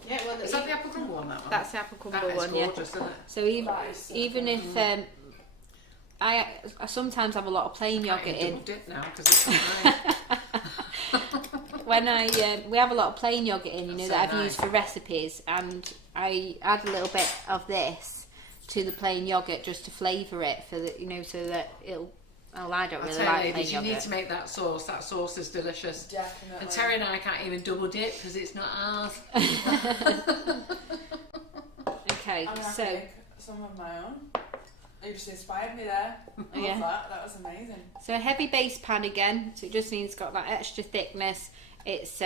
Yeah, well, is that the apple crumble one? That one? That's the apple crumble That is one, gorgeous, isn't it? So even That is so even if I sometimes have a lot of plain yogurt in. Doubled it now because it's fine. When we have a lot of plain yogurt in, That's so that I've nice. used for recipes, and I add a little bit of this to the plain yogurt just to flavour it for the, so that it'll. Oh, I don't really like plain you yogurt. need to make that sauce. That sauce is delicious. Definitely. And Terry and I can't even double dip because it's not ours. Okay, I'm gonna so make some of my own. You just inspired me there. Love Yeah. that. That was amazing. So a heavy base pan again, so it just means it's got that extra thickness. It's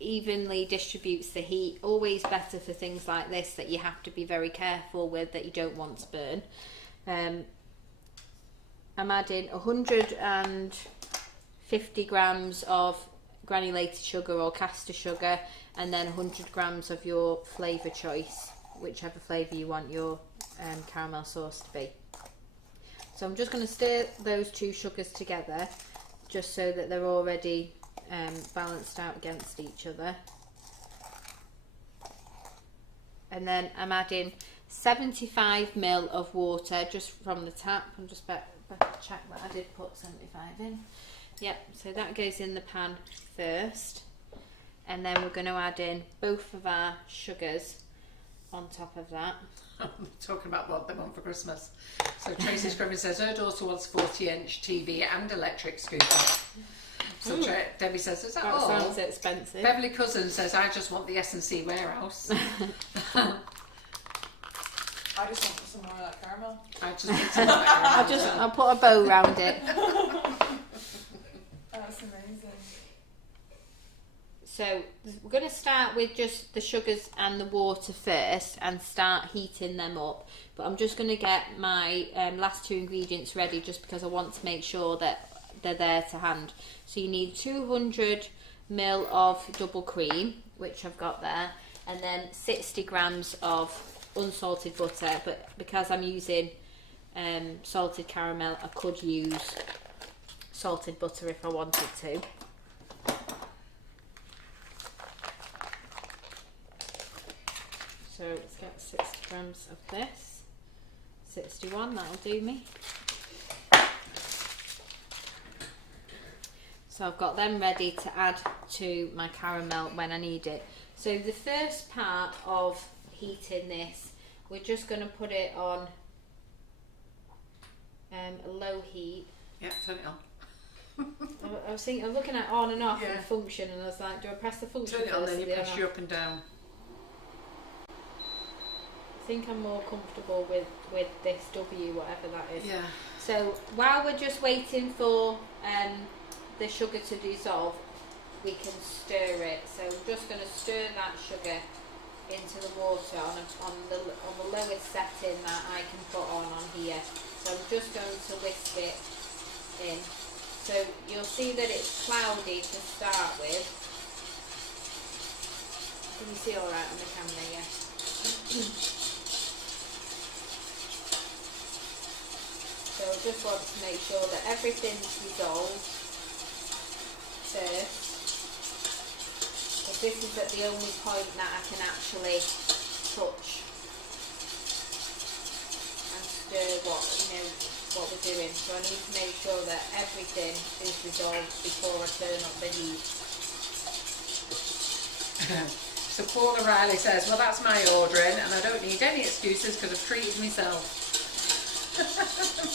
evenly distributes the heat. Always better for things like this that you have to be very careful with, that you don't want to burn. I'm adding 150 grams of granulated sugar or caster sugar, and then 100 grams of your flavour choice, whichever flavour you want your caramel sauce to be. So I'm just going to stir those two sugars together just so that they're already balanced out against each other. And then I'm adding 75 ml of water just from the tap. I'm just better check that I did put 75 in. Yep, so that goes in the pan first, and then we're going to add in both of our sugars on top of that. I'm talking about what they want for Christmas. So Tracy Scriven says her daughter wants 40-inch TV and electric scooter. So Debbie says, is that That all? sounds expensive. Beverly Cousin says, I just want the S&C warehouse. I just want some more of that caramel. I just need some of that. I'll put a bow around it. That's amazing. So we're going to start with just the sugars and the water first and start heating them up. But I'm just going to get my last two ingredients ready just because I want to make sure that they're there to hand. So you need 200 ml of double cream, which I've got there, and then 60 grams of unsalted butter. But because I'm using salted caramel, I could use salted butter if I wanted to. So let's get 60 grams of this. 61, that'll do me. So I've got them ready to add to my caramel when I need it. So the first part of heating this, we're just going to put it on a low heat. Yeah, turn it on. I was thinking, I'm looking at on and off Yeah. and function, and I was like, do I press the function Turn it on, first then or you the press on you off? up and down. I think I'm more comfortable with this W, whatever that is. Yeah. So while we're just waiting for the sugar to dissolve, we can stir it. So I'm just going to stir that sugar into the water on the lowest setting that I can put on here. So I'm just going to whisk it in. So you'll see that it's cloudy to start with. Can you see all right on the camera? Yeah. So I just want to make sure that everything's dissolved first, because this is at the only point that I can actually touch and stir what we're doing. So I need to make sure that everything is dissolved before I turn up the heat. So Paula Riley says, well, that's my ordering and I don't need any excuses because I've treated myself.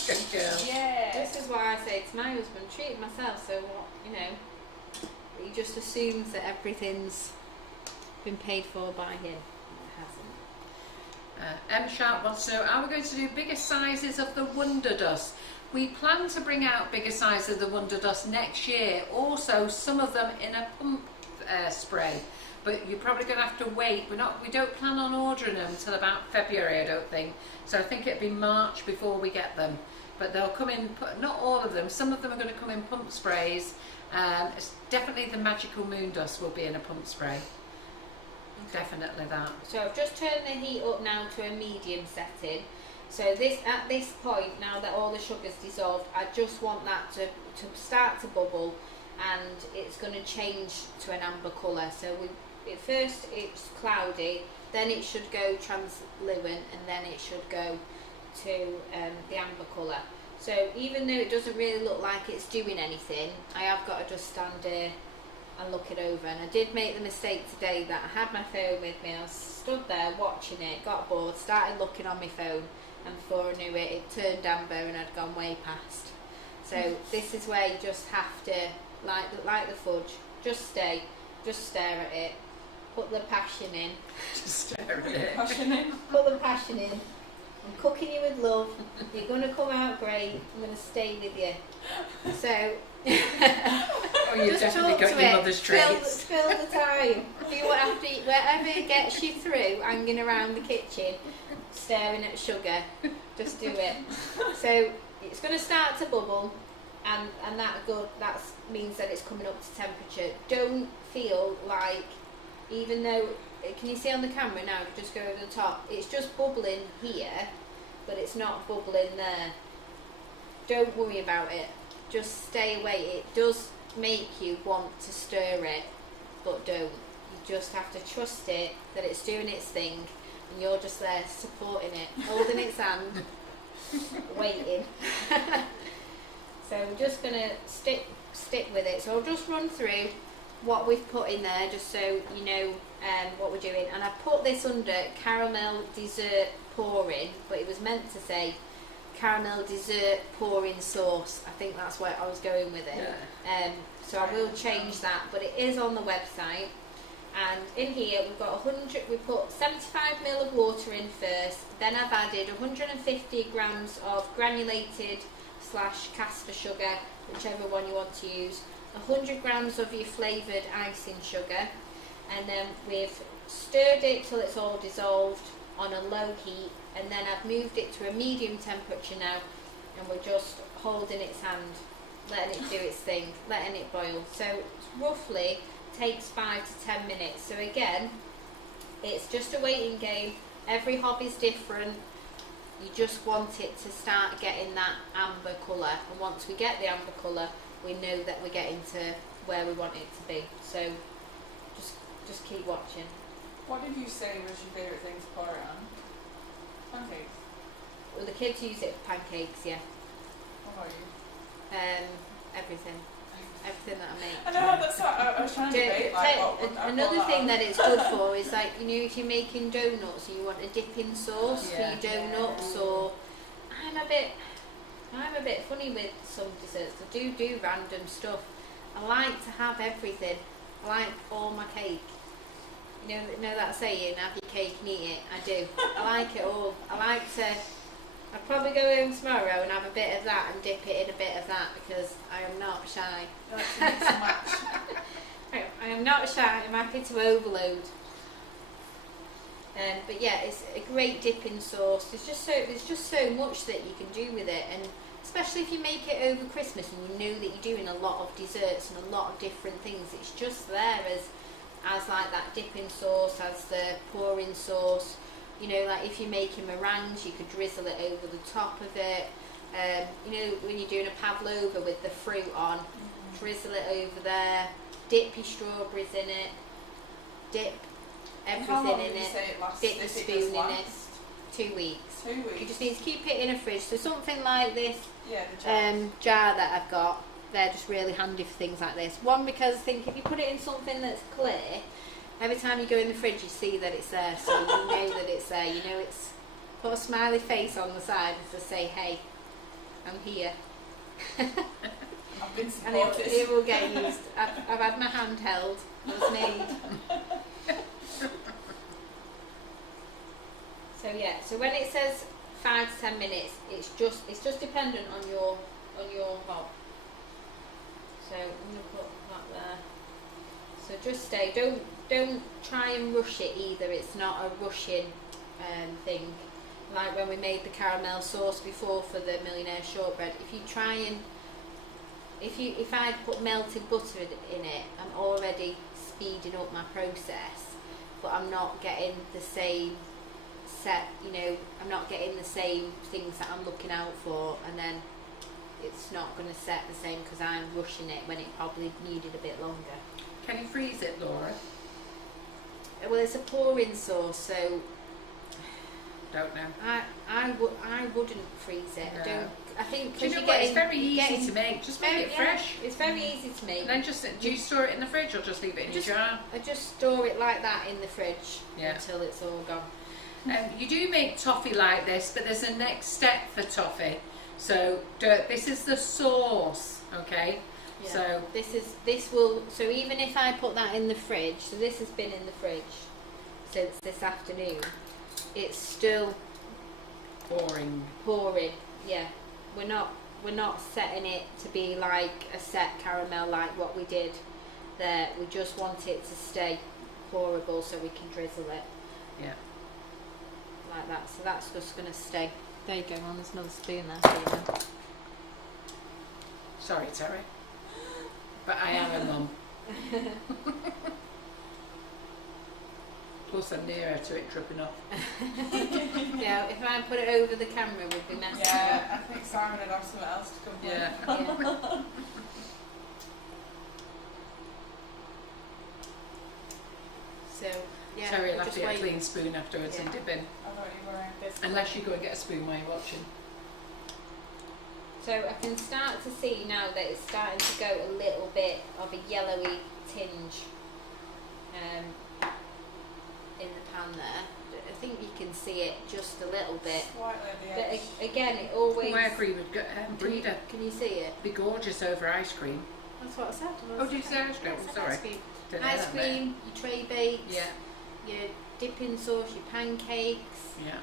Good girl. Yeah. This is why I say to my husband, treat myself, so what, he just assumes that everything's been paid for by him. It hasn't. M Sharp wants to know, are we going to do bigger sizes of the Wonder Dust? We plan to bring out bigger sizes of the Wonder Dust next year. Also, some of them in a pump spray. But you're probably going to have to wait. We don't plan on ordering them until about February, I don't think. So I think it'll be March before we get them. But they'll come in, not all of them, some of them are going to come in pump sprays. It's definitely the Magical Moon Dust will be in a pump spray. Definitely that. So I've just turned the heat up now to a medium setting. So this, at this point, now that all the sugar's dissolved, I just want that to start to bubble, and it's going to change to an amber colour. So at first it's cloudy, then it should go translucent, and then it should go to the amber colour. So even though it doesn't really look like it's doing anything, I have got to just stand here and look it over. And I did make the mistake today that I had my phone with me, I was stood there watching it, got bored, started looking on my phone, and before I knew it, it turned amber and I'd gone way past. So this is where you just have to, like the fudge, just stare at it, put the passion in. Just stare at it. Put the passion in. I'm cooking you with love. You're going to come out great. I'm going to stay with you. So, Oh, you've just definitely talk got to your it. mother's traits. Fill the time. You won't have to eat wherever gets you through, hanging around the kitchen, staring at sugar. Just do it. So it's going to start to bubble, and that means that it's coming up to temperature. Don't feel like, even though, can you see on the camera now, just go over the top, it's just bubbling here, but it's not bubbling there. Don't worry about it, just stay away. It does make you want to stir it, but don't. You just have to trust it, that it's doing its thing, and you're just there supporting it, holding its hand, waiting. So we're just going to stick with it. So I'll just run through what we've put in there, just so you know what we're doing. And I put this under caramel dessert pouring, but it was meant to say caramel dessert pouring sauce. I think that's where I was going with it. Yeah. So I will change that, but it is on the website. And in here we've got 100. We put 75ml of water in first. Then I've added 150 grams of granulated / caster sugar, whichever one you want to use. 100 grams of your flavoured icing sugar, and then we've stirred it till it's all dissolved on a low heat, and then I've moved it to a medium temperature now, and we're just holding its hand, letting it do its thing, letting it boil. So it roughly takes 5 to 10 minutes. So again, it's just a waiting game. Every hob is different. You just want it to start getting that amber colour, and once we get the amber colour, we know that we're getting to where we want it to be. So just keep watching. What did you say was your favourite thing to pour it on? Pancakes. Well, the kids use it for pancakes, yeah. What about you? Everything that I make. I know, that's what I was trying to debate. Another thing that it's good for is, like, you know, if you're making donuts and you want a dipping sauce for your donuts, or I'm a bit funny with some desserts. I do random stuff. I like to have everything. I like all my cake. You know that saying, have your cake and eat it? I do. I like it all. I'll probably go home tomorrow and have a bit of that and dip it in a bit of that, because I am not shy. I am not shy. I'm happy to overload. But yeah, it's a great dipping sauce. There's just so much that you can do with it, and especially if you make it over Christmas and you know that you're doing a lot of desserts and a lot of different things. It's just there as like that dipping sauce, as the pouring sauce. You know, like if you're making meringues, you could drizzle it over the top of it. You know, when you're doing a pavlova with the fruit on, drizzle it over there. Dip your strawberries in it. Dip everything in it. Dip the spoon in it. 2 weeks. 2 weeks. You just need to keep it in a fridge. So something like this the jar that I've got, they're just really handy for things like this. One, because I think if you put it in something that's clear, every time you go in the fridge you see that it's there, so you know that it's there. You know, it's put a smiley face on the side to say, hey, I'm here. I've been And supported. it will get used. I've had my hand held. I was made. So yeah, so when it says 5 to 10 minutes, it's just dependent on your hob. So I'm gonna put that there. So just stay. Don't try and rush it either. It's not a rushing thing. Like when we made the caramel sauce before for the Millionaire Shortbread. If you try and if I put melted butter in it, I'm already speeding up my process. but I'm not getting the same set, you know, I'm not getting the same things that I'm looking out for, and then it's not going to set the same because I'm rushing it when it probably needed a bit longer. Can you freeze it, Laura? Well, it's a pouring sauce, so Don't know. I wouldn't freeze it. No. I don't. I think Do you because know what? It's very easy to make. Just make it fresh. It's very easy to make. And then just do you store it in the fridge or just leave it in your jar? I just store it like that in the fridge Yeah. until it's all gone. You do make toffee like this, but there's a next step for toffee. So this is the sauce, okay? Yeah. So this will, so even if I put that in the fridge, so this has been in the fridge since this afternoon, it's still pouring. Yeah, we're not setting it to be like a set caramel like what we did there. We just want it to stay pourable so we can drizzle it. Yeah. Like that. So that's just going to stay. There you go, Mum. There's another spoon there for you now. Sorry, Terry. But I am a mum. Plus I'm nearer to it dripping off. Yeah, if I put it over the camera, we'd be messing Yeah, I think Simon would have something else to come with. Yeah. So, yeah. Terry will we'll have just to get a wait. clean spoon afterwards and Yeah. dip in. I thought you were this. Unless you go and get a spoon while you're watching. So I can start to see now that it's starting to go a little bit of a yellowy tinge in the pan there. I think you can see it just a little bit. Slightly at the But edge. again, it always... I agree with Breeder. Can you see it? Be gorgeous over ice cream. That's what I said. Oh, do you say ice cream? Yes, I said Sorry. ice cream. Didn't know Ice that bit. cream, your tray bakes, Yeah. your dipping sauce, your pancakes. Yeah.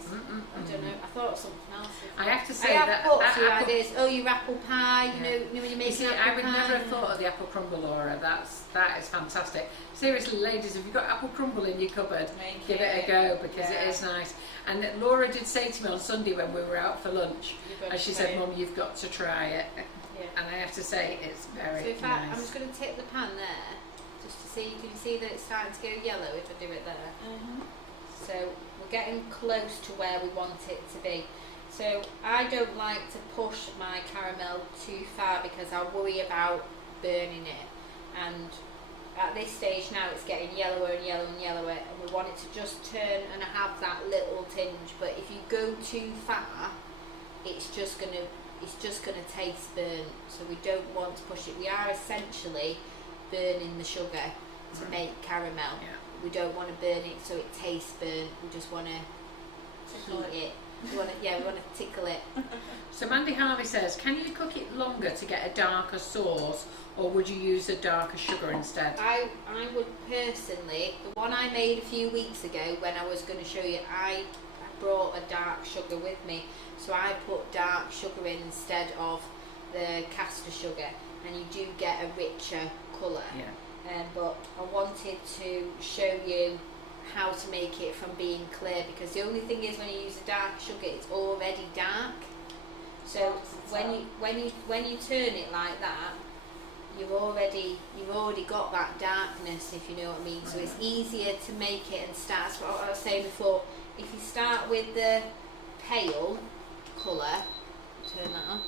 I don't know. I thought of something else. I have to say I have that put a that few apple, ideas. Oh, your apple pie. You Yeah. know when you're you making see, apple I would pie. never have thought of the apple crumble, Laura. That is fantastic. Seriously, ladies, if you've got apple crumble in your cupboard, Make give it a go because Yeah. it is nice. And Laura did say to me on Sunday when we were out for lunch, You've got and to she try said, it. "Mum, you've got to try it." Yeah. And I have to say, it's very So if nice. I'm just going to tip the pan there, just to see. Can you see that it's starting to go yellow if I do it there? So we're getting close to where we want it to be. So I don't like to push my caramel too far because I worry about burning it. And at this stage now it's getting yellower and yellower and yellower, and we want it to just turn and have that little tinge. But if you go too far, it's just gonna taste burnt. So we don't want to push it. We are essentially burning the sugar to make caramel. Yeah. We don't want to burn it so it tastes burnt. We just want to Tickle heat it. We want to tickle it. So Mandy Harvey says, can you cook it longer to get a darker sauce, or would you use a darker sugar instead? I would personally, the one I made a few weeks ago when I was going to show you, I brought a dark sugar with me. So I put dark sugar in instead of the caster sugar, and you do get a richer colour. Yeah. But I wanted to show you how to make it from being clear, because the only thing is when you use a dark sugar, it's already dark. So when you turn it like that, you've already got that darkness, if you know what I mean. So it's easier to make it and start. That's what I was saying before. If you start with the pale colour, turn that off.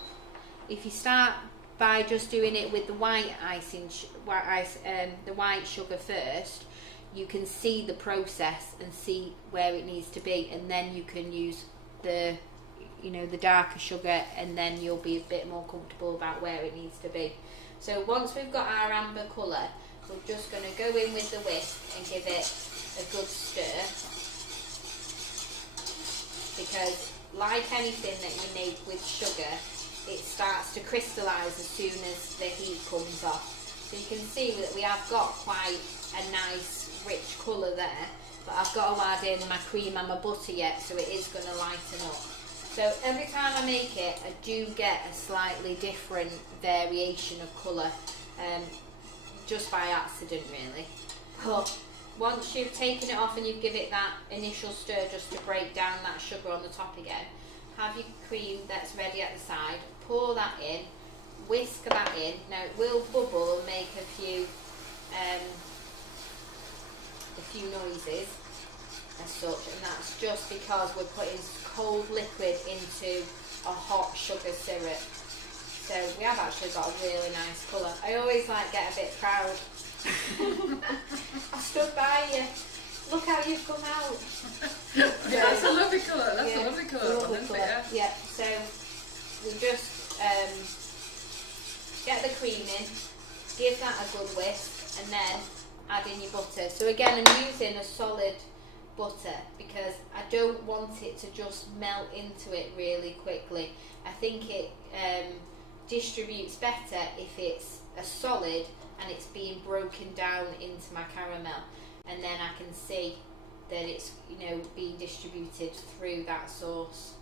If you start by just doing it with the white the white sugar first, you can see the process and see where it needs to be, and then you can use the darker sugar, and then you'll be a bit more comfortable about where it needs to be. So once we've got our amber colour, we're just going to go in with the whisk and give it a good stir, because like anything that you make with sugar, it starts to crystallise as soon as the heat comes off. So you can see that we have got quite a nice rich colour there, but I've got to add in my cream and my butter yet, so it is going to lighten up. So every time I make it, I do get a slightly different variation of colour, just by accident really. But once you've taken it off and you've given it that initial stir just to break down that sugar on the top again, have your cream that's ready at the side, pour that in, whisk that in. Now it will bubble and make a few a few noises as such, and that's just because we're putting cold liquid into a hot sugar syrup. So we have actually got a really nice colour. I always like get a bit proud. I stood by you. Look how you've come out. Yeah, that's a lovely colour. That's Yeah, a lovely colour. lovely Isn't it? colour. Yeah. So we just get the cream in, give that a good whisk, and then add in your butter. So again, I'm using a solid butter because I don't want it to just melt into it really quickly. I think it distributes better if it's a solid and it's being broken down into my caramel, and then I can see that it's, you know, being distributed through that sauce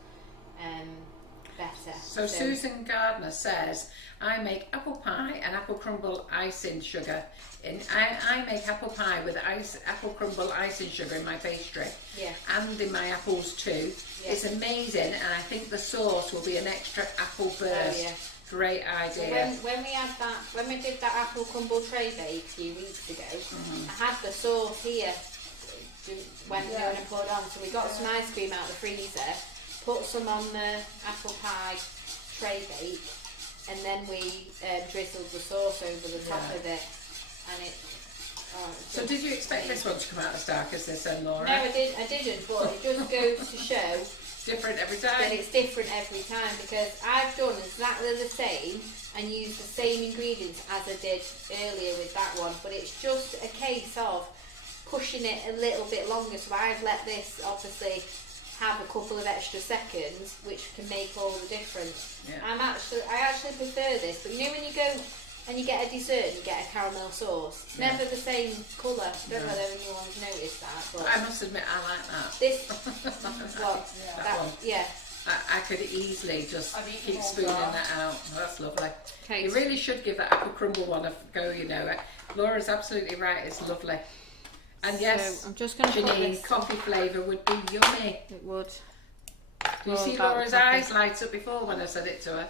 better. So Susan Gardner says, I make apple pie and apple crumble icing sugar. I make apple pie with apple crumble icing sugar in my pastry. Yeah. And in my apples too. Yeah. It's amazing, and I think the sauce will be an extra apple burst. Oh, yeah. Great idea. So when we did that apple crumble tray bake a few weeks ago, I had the sauce here when I poured on. So we got some ice cream out of the freezer, put some on the apple pie tray bake, and then we drizzled the sauce over the top of it, and it. So did you expect this one to come out as dark as this, then, Laura? No, I didn't. But it just goes to show different every time. that it's different every time, because I've done exactly the same and used the same ingredients as I did earlier with that one. But it's just a case of pushing it a little bit longer. So I've let this obviously have a couple of extra seconds, which can make all the difference. Yeah. I actually prefer this, but you know when you go and you get a dessert and you get a caramel sauce, it's never the same colour. I don't know whether anyone's noticed that, but I must admit I like that. this what that one. yeah. I could easily just keep spooning that out. That's lovely. Okay. You really should give that apple crumble one a go, you know. Laura's absolutely right, it's lovely. And yes, So I'm just going to put Janine, this. coffee flavour would be yummy. It would. Do you see about Laura's coffee. eyes light up before when I said it to her?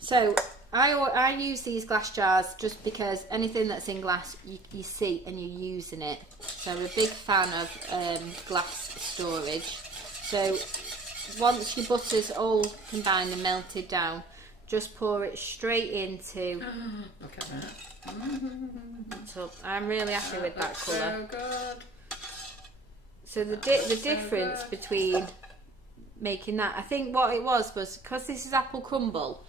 So I use these glass jars just because anything that's in glass you see and you're using it. So I'm a big fan of glass storage. So once your butter's all combined and melted down, just pour it straight into Look at that. the tub. I'm really happy with that colour. So good. So the difference between making that, I think what it was because this is apple crumble.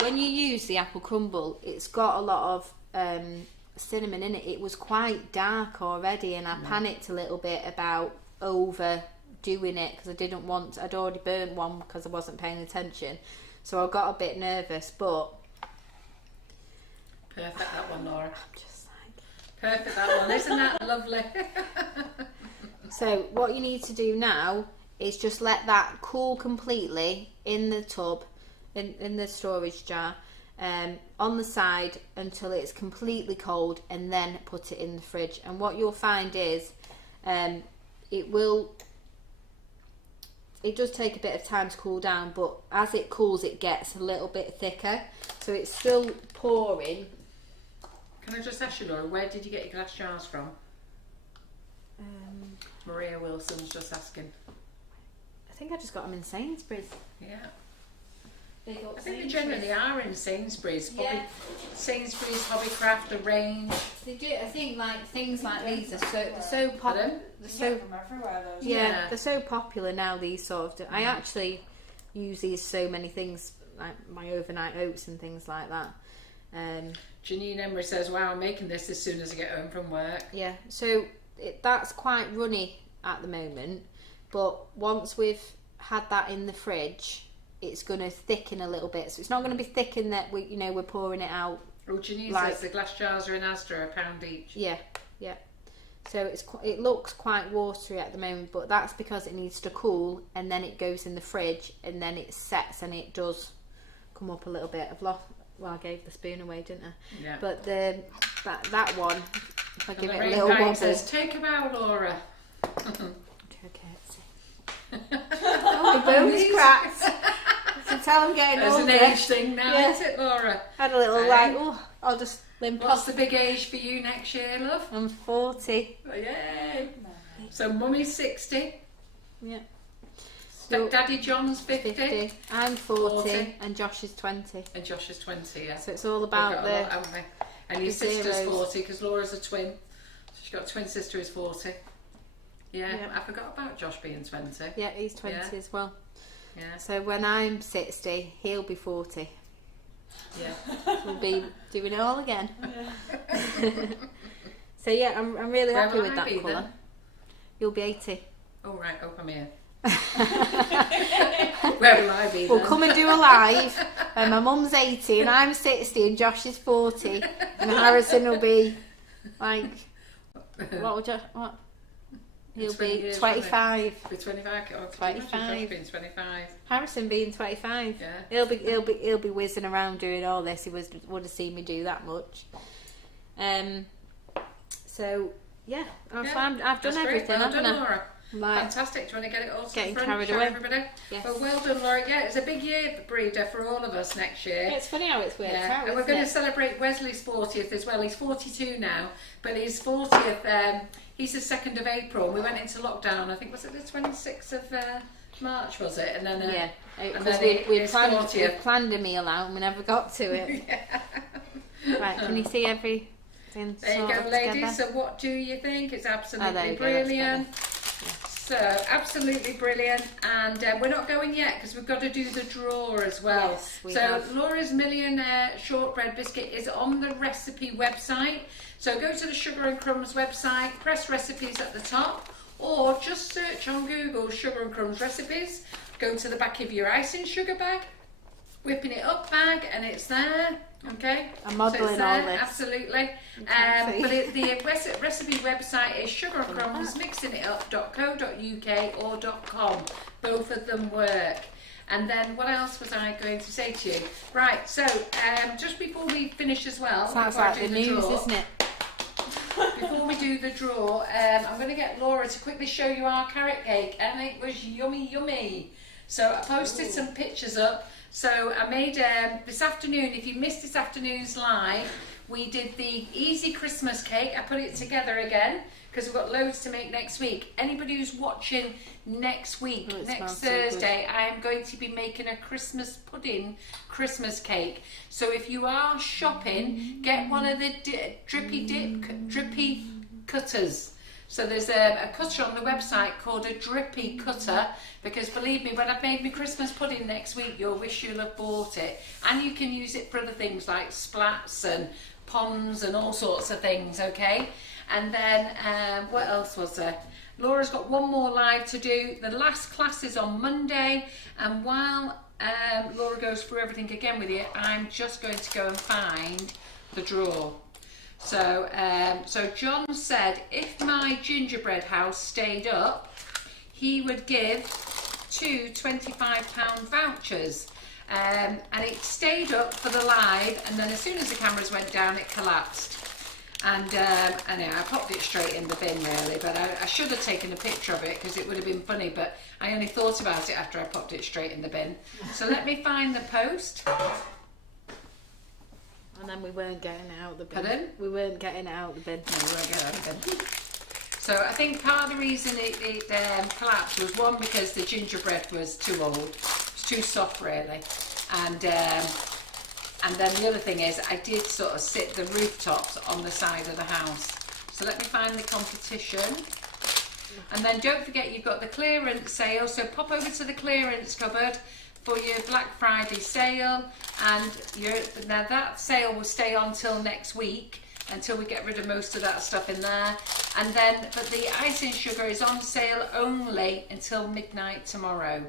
When you use the apple crumble, it's got a lot of cinnamon in it. It was quite dark already, and I panicked a little bit about overdoing it because I didn't want. I'd already burnt one because I wasn't paying attention, so I got a bit nervous. But Perfect that one, Laura. I'm just like. Perfect that one. Isn't that lovely? So what you need to do now is just let that cool completely in the tub. In the storage jar on the side until it's completely cold, and then put it in the fridge. And what you'll find is it does take a bit of time to cool down, but as it cools it gets a little bit thicker, so it's still pouring. Can I just ask you, Laura, where did you get your glass jars from? Maria Wilson's just asking. I think I just got them in Sainsbury's. Yeah. They got I think they generally are in Sainsbury's. Yeah. Sainsbury's, Hobbycraft, a range. They do. I think like things like these are so popular. Pardon? They're You so get them everywhere, those. yeah, they're so popular now. These sort of. I actually use these so many things, like my overnight oats and things like that. Janine Emery says, wow, I'm making this as soon as I get home from work. Yeah, so that's quite runny at the moment, but once we've had that in the fridge, it's going to thicken a little bit. So it's not going to be thick in that we're pouring it out. Oh, Janine Like- says the glass jars are in Asda, £1 each. Yeah. So it looks quite watery at the moment, but that's because it needs to cool, and then it goes in the fridge, and then it sets, and it does come up a little bit. I gave the spoon away, didn't I? Yeah. But that one, if I give it a Lorraine little Pike wobble. says, take them out, Laura. Okay, let's see. Oh, the bone's cracked. It's tell I'm getting It's older. an age thing now, Yeah. isn't it, Laura? I had a little I'll just limp What's off. the big age for you next year, love? I'm 40. Oh, yay! So Mummy's 60. Yeah. Daddy John's 50. I'm 40, and Josh is 20. And Josh is 20, yeah. So it's all We've about got a the... lot, haven't we? And your the sister's zeros. 40, because Laura's a twin. So she's got a twin sister who's 40. Yeah, Yeah. I forgot about Josh being 20. Yeah, he's 20 Yeah. as well. Yeah, So when I'm 60, he'll be 40. yeah. We'll be doing it all again. So yeah, I'm really Where happy will with I that be colour. then? You'll be 80. Oh, right, oh, I'm here. Where will I be We'll then? come and do a live, and my mum's 80 and I'm 60 and Josh is 40, and Harrison will be like, what? He'll 20 be years, 25. Be 25. Oh, 25. Being 25. Harrison being 25. Yeah. He'll be whizzing around doing all this. He would have seen me do that much. So yeah, I've done That's great. everything, Well haven't done, I? Laura. Like, Fantastic. Do you want to get it all to Getting the front, carried show away. everybody? Yes. Well, well done, Laura. Yeah, it's a big year, Breeder, for all of us next year. it's funny how it's worked Yeah, out. and we're isn't going to it? celebrate Wesley's 40th as well. He's 42 now, but his 40th, he's the 2nd of April. We went into lockdown, I think, was it the 26th of March, was it? And then, Yeah, and because then we his planned 40th. a meal out and we never got to it. Right, can you see everything? There you sort go, of ladies. together? So what do you think? It's there absolutely you go, that's brilliant. So, absolutely brilliant. And we're not going yet because we've got to do the draw as well. Yes, we so, have. Laura's Millionaire Shortbread Biscuit is on the recipe website. So, go to the Sugar and Crumbs website, press recipes at the top, or just search on Google Sugar and Crumbs recipes. Go to the back of your icing sugar bag, whipping it up bag, and it's there. Okay, I'm modelling so it's all there, this. absolutely. Okay. But the recipe website is sugarandcrumbsmixingitup.co.uk or .com. Both of them work. And then what else was I going to say to you? Right, so just before we finish as well, Sounds before I like do the the news, draw, isn't it? before we do the draw, I'm going to get Laura to quickly show you our carrot cake, and it was yummy. So I posted some pictures up. So I made this afternoon, if you missed this afternoon's live, we did the easy Christmas cake. I put it together again because we've got loads to make next week. Anybody who's watching next week, Oh, it next smells so Thursday, I am going to be making a Christmas pudding Christmas cake. So if you are shopping, get one of the drippy cutters. So there's a cutter on the website called a drippy cutter, because believe me, when I've made my Christmas pudding next week, you'll wish you'll have bought it. And you can use it for other things like splats and ponds and all sorts of things, okay? And then, what else was there? Laura's got one more live to do. The last class is on Monday, and while Laura goes through everything again with you, I'm just going to go and find the draw. So, so John said if my gingerbread house stayed up, he would give 2 £25 vouchers. And it stayed up for the live, and then as soon as the cameras went down, it collapsed. And anyway, I popped it straight in the bin really, but I should have taken a picture of it because it would have been funny, but I only thought about it after I popped it straight in the bin. So let me find the post. And then we weren't getting it out the bin. Pardon? We weren't getting it out the bin. No, we won't get out of the bin. So I think part of the reason it collapsed was one, because the gingerbread was too old, it was too soft really, and then the other thing is I did sort of sit the rooftops on the side of the house. So let me find the competition. And then don't forget you've got the clearance sale, so pop over to the clearance cupboard for your Black Friday sale, and now that sale will stay on till next week, until we get rid of most of that stuff in there. And then, but the icing sugar is on sale only until midnight tomorrow.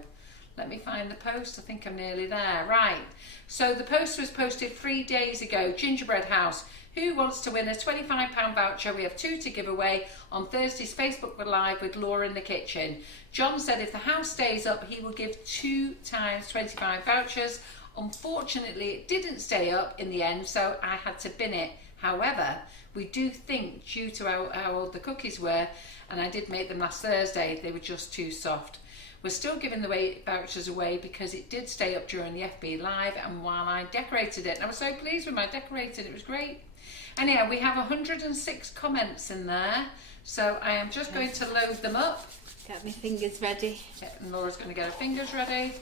Let me find the post, I think I'm nearly there. Right, so the post was posted 3 days ago. Gingerbread House, who wants to win a £25 voucher? We have 2 to give away on Thursday's Facebook Live with Laura in the kitchen. John said if the house stays up, he will give 2 times 25 vouchers. Unfortunately, it didn't stay up in the end, so I had to bin it. However, we do think, due to how old the cookies were, and I did make them last Thursday, they were just too soft. We're still giving the vouchers away because it did stay up during the FB Live and while I decorated it. And I was so pleased with my decorating, it was great. Anyhow, we have 106 comments in there, so I am just going to load them up. Get my fingers ready. Yeah, and Laura's going to get her fingers ready.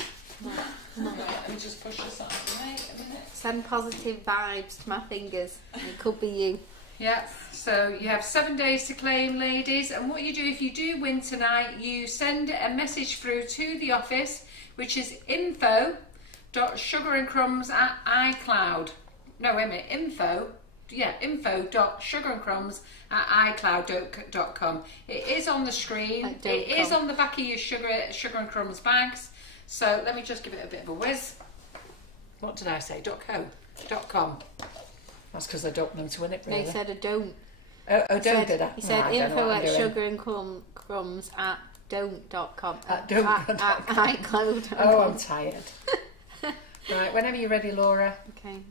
Right, let me just push this out of the way a minute. Send positive vibes to my fingers. It could be you. Yeah, so you have 7 days to claim, ladies, and what you do if you do win tonight, you send a message through to the office, which is info.sugarandcrumbs@iCloud. No, wait a minute, info.sugarandcrumbs@icloud.com. It is on the screen. It is on the back of your sugar and crumbs bags. So let me just give it a bit of a whiz. What did I say? .com. That's because I don't want them to win it, really. No, you said I don't. Oh, don't, did I? You said info@sugarandcrumbs@don't.com. At iCloud. Oh, I'm tired. Right, whenever you're ready, Laura. Okay.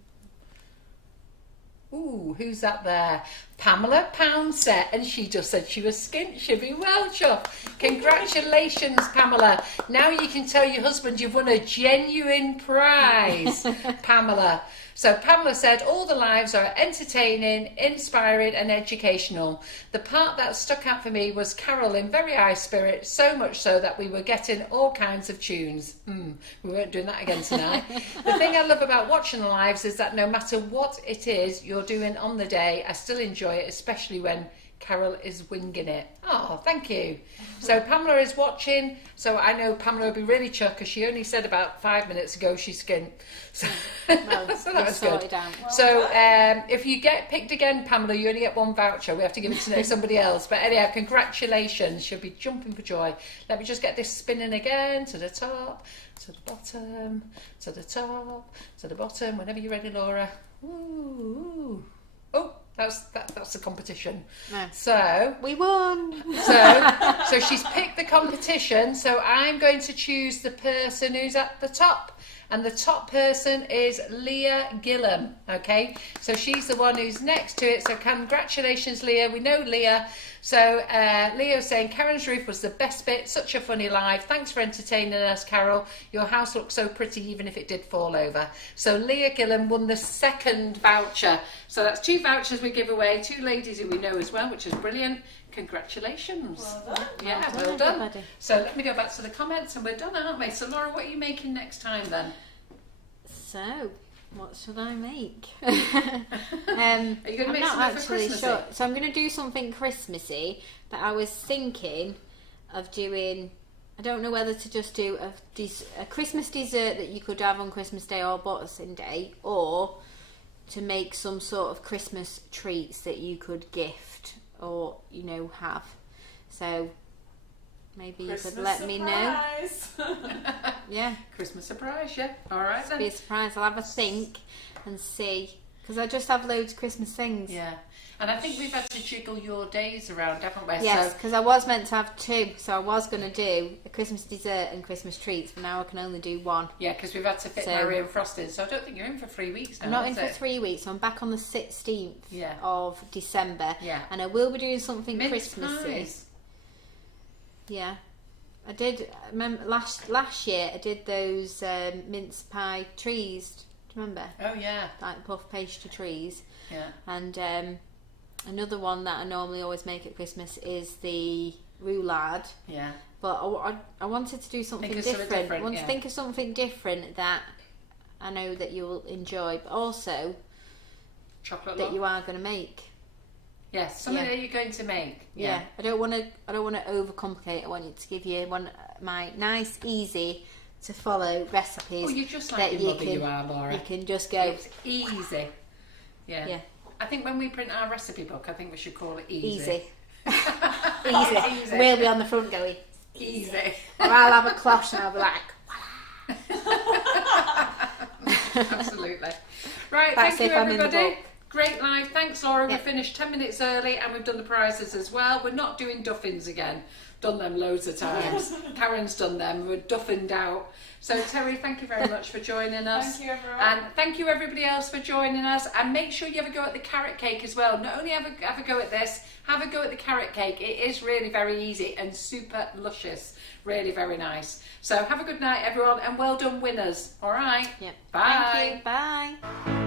Ooh, who's that there? Pamela Poundset, and she just said she was skint. She'll be well chuffed. Congratulations, Pamela. Now you can tell your husband you've won a genuine prize, Pamela. So Pamela said, all the lives are entertaining, inspiring and educational. The part that stuck out for me was Carol in very high spirit, so much so that we were getting all kinds of tunes. We weren't doing that again tonight. The thing I love about watching the lives is that no matter what it is you're doing on the day, I still enjoy it, especially when Carol is winging it. Oh, thank you. So Pamela is watching, so I know Pamela will be really chuffed because she only said about 5 minutes ago she's skint. So, Well, so that was good. Well, so if you get picked again, Pamela, you only get one voucher. We have to give it to somebody else. But anyhow, congratulations. She'll be jumping for joy. Let me just get this spinning again, to the top, to the bottom, to the top, to the bottom. Whenever you're ready, Laura. Ooh. Oh, that's the competition. No. So we won. So she's picked the competition. So I'm going to choose the person who's at the top. And the top person is Leah Gillam, okay? So she's the one who's next to it. So congratulations, Leah. We know Leah. So Leah's saying, Karen's roof was the best bit. Such a funny live. Thanks for entertaining us, Carol. Your house looks so pretty, even if it did fall over. So Leah Gillam won the second voucher. So that's 2 vouchers we give away. 2 ladies who we know as well, which is brilliant. Congratulations. Well done. Yeah, well done. So let me go back to the comments and we're done, aren't we? So Laura, what are you making next time then? So, what should I make? Are you going to make something for Christmas? Sure. So I'm going to do something Christmassy, but I was thinking of doing, I don't know whether to just do a Christmas dessert that you could have on Christmas Day or Boxing Day, or to make some sort of Christmas treats that you could gift or, you know, have. So maybe you could let me know. Yeah. Christmas surprise, yeah. All right then. Be a surprise. I'll have a think and see. Because I just have loads of Christmas things. Yeah. And I think we've had to jiggle your days around, haven't we? Yes, because I was meant to have 2. So I was going to do a Christmas dessert and Christmas treats, but now I can only do 1. Yeah, because we've had to fit Mary and Frost in. So I don't think you're in for 3 weeks now. I'm not in for 3 weeks. So I'm back on the 16th of December. Yeah. And I will be doing something Mince Christmassy. pies. Yeah. I did, remember last year I did those mince pie trees. Do you remember? Oh yeah. Like puff pastry trees. Yeah. And another one that I normally always make at Christmas is the roulade. Yeah. But I wanted to do something different. I want to think of something different that I know that you'll enjoy, but also chocolate that log. you are going to make. Yes, something that you're going to make. Yeah. I don't want to overcomplicate. I want you to give you my nice, easy to follow recipes. Oh, you're just like your mother, you are, Laura. You can just go. It's easy. Yeah. I think when we print our recipe book, I think we should call it easy. Easy. We'll be on the front going easy. Or I'll have a cloche and I'll be like, absolutely. Right, thank you everybody. Great live. Thanks, Laura. Yep. We finished 10 minutes early and we've done the prizes as well. We're not doing duffins again. Done them loads of times. Karen's done them. We're duffined out. So, Terry, thank you very much for joining us. Thank you, everyone. And thank you, everybody else, for joining us. And make sure you have a go at the carrot cake as well. Not only have a go at this, have a go at the carrot cake. It is really very easy and super luscious. Really very nice. So have a good night, everyone, and well done, winners. All right. Yep. Bye. Thank you. Bye.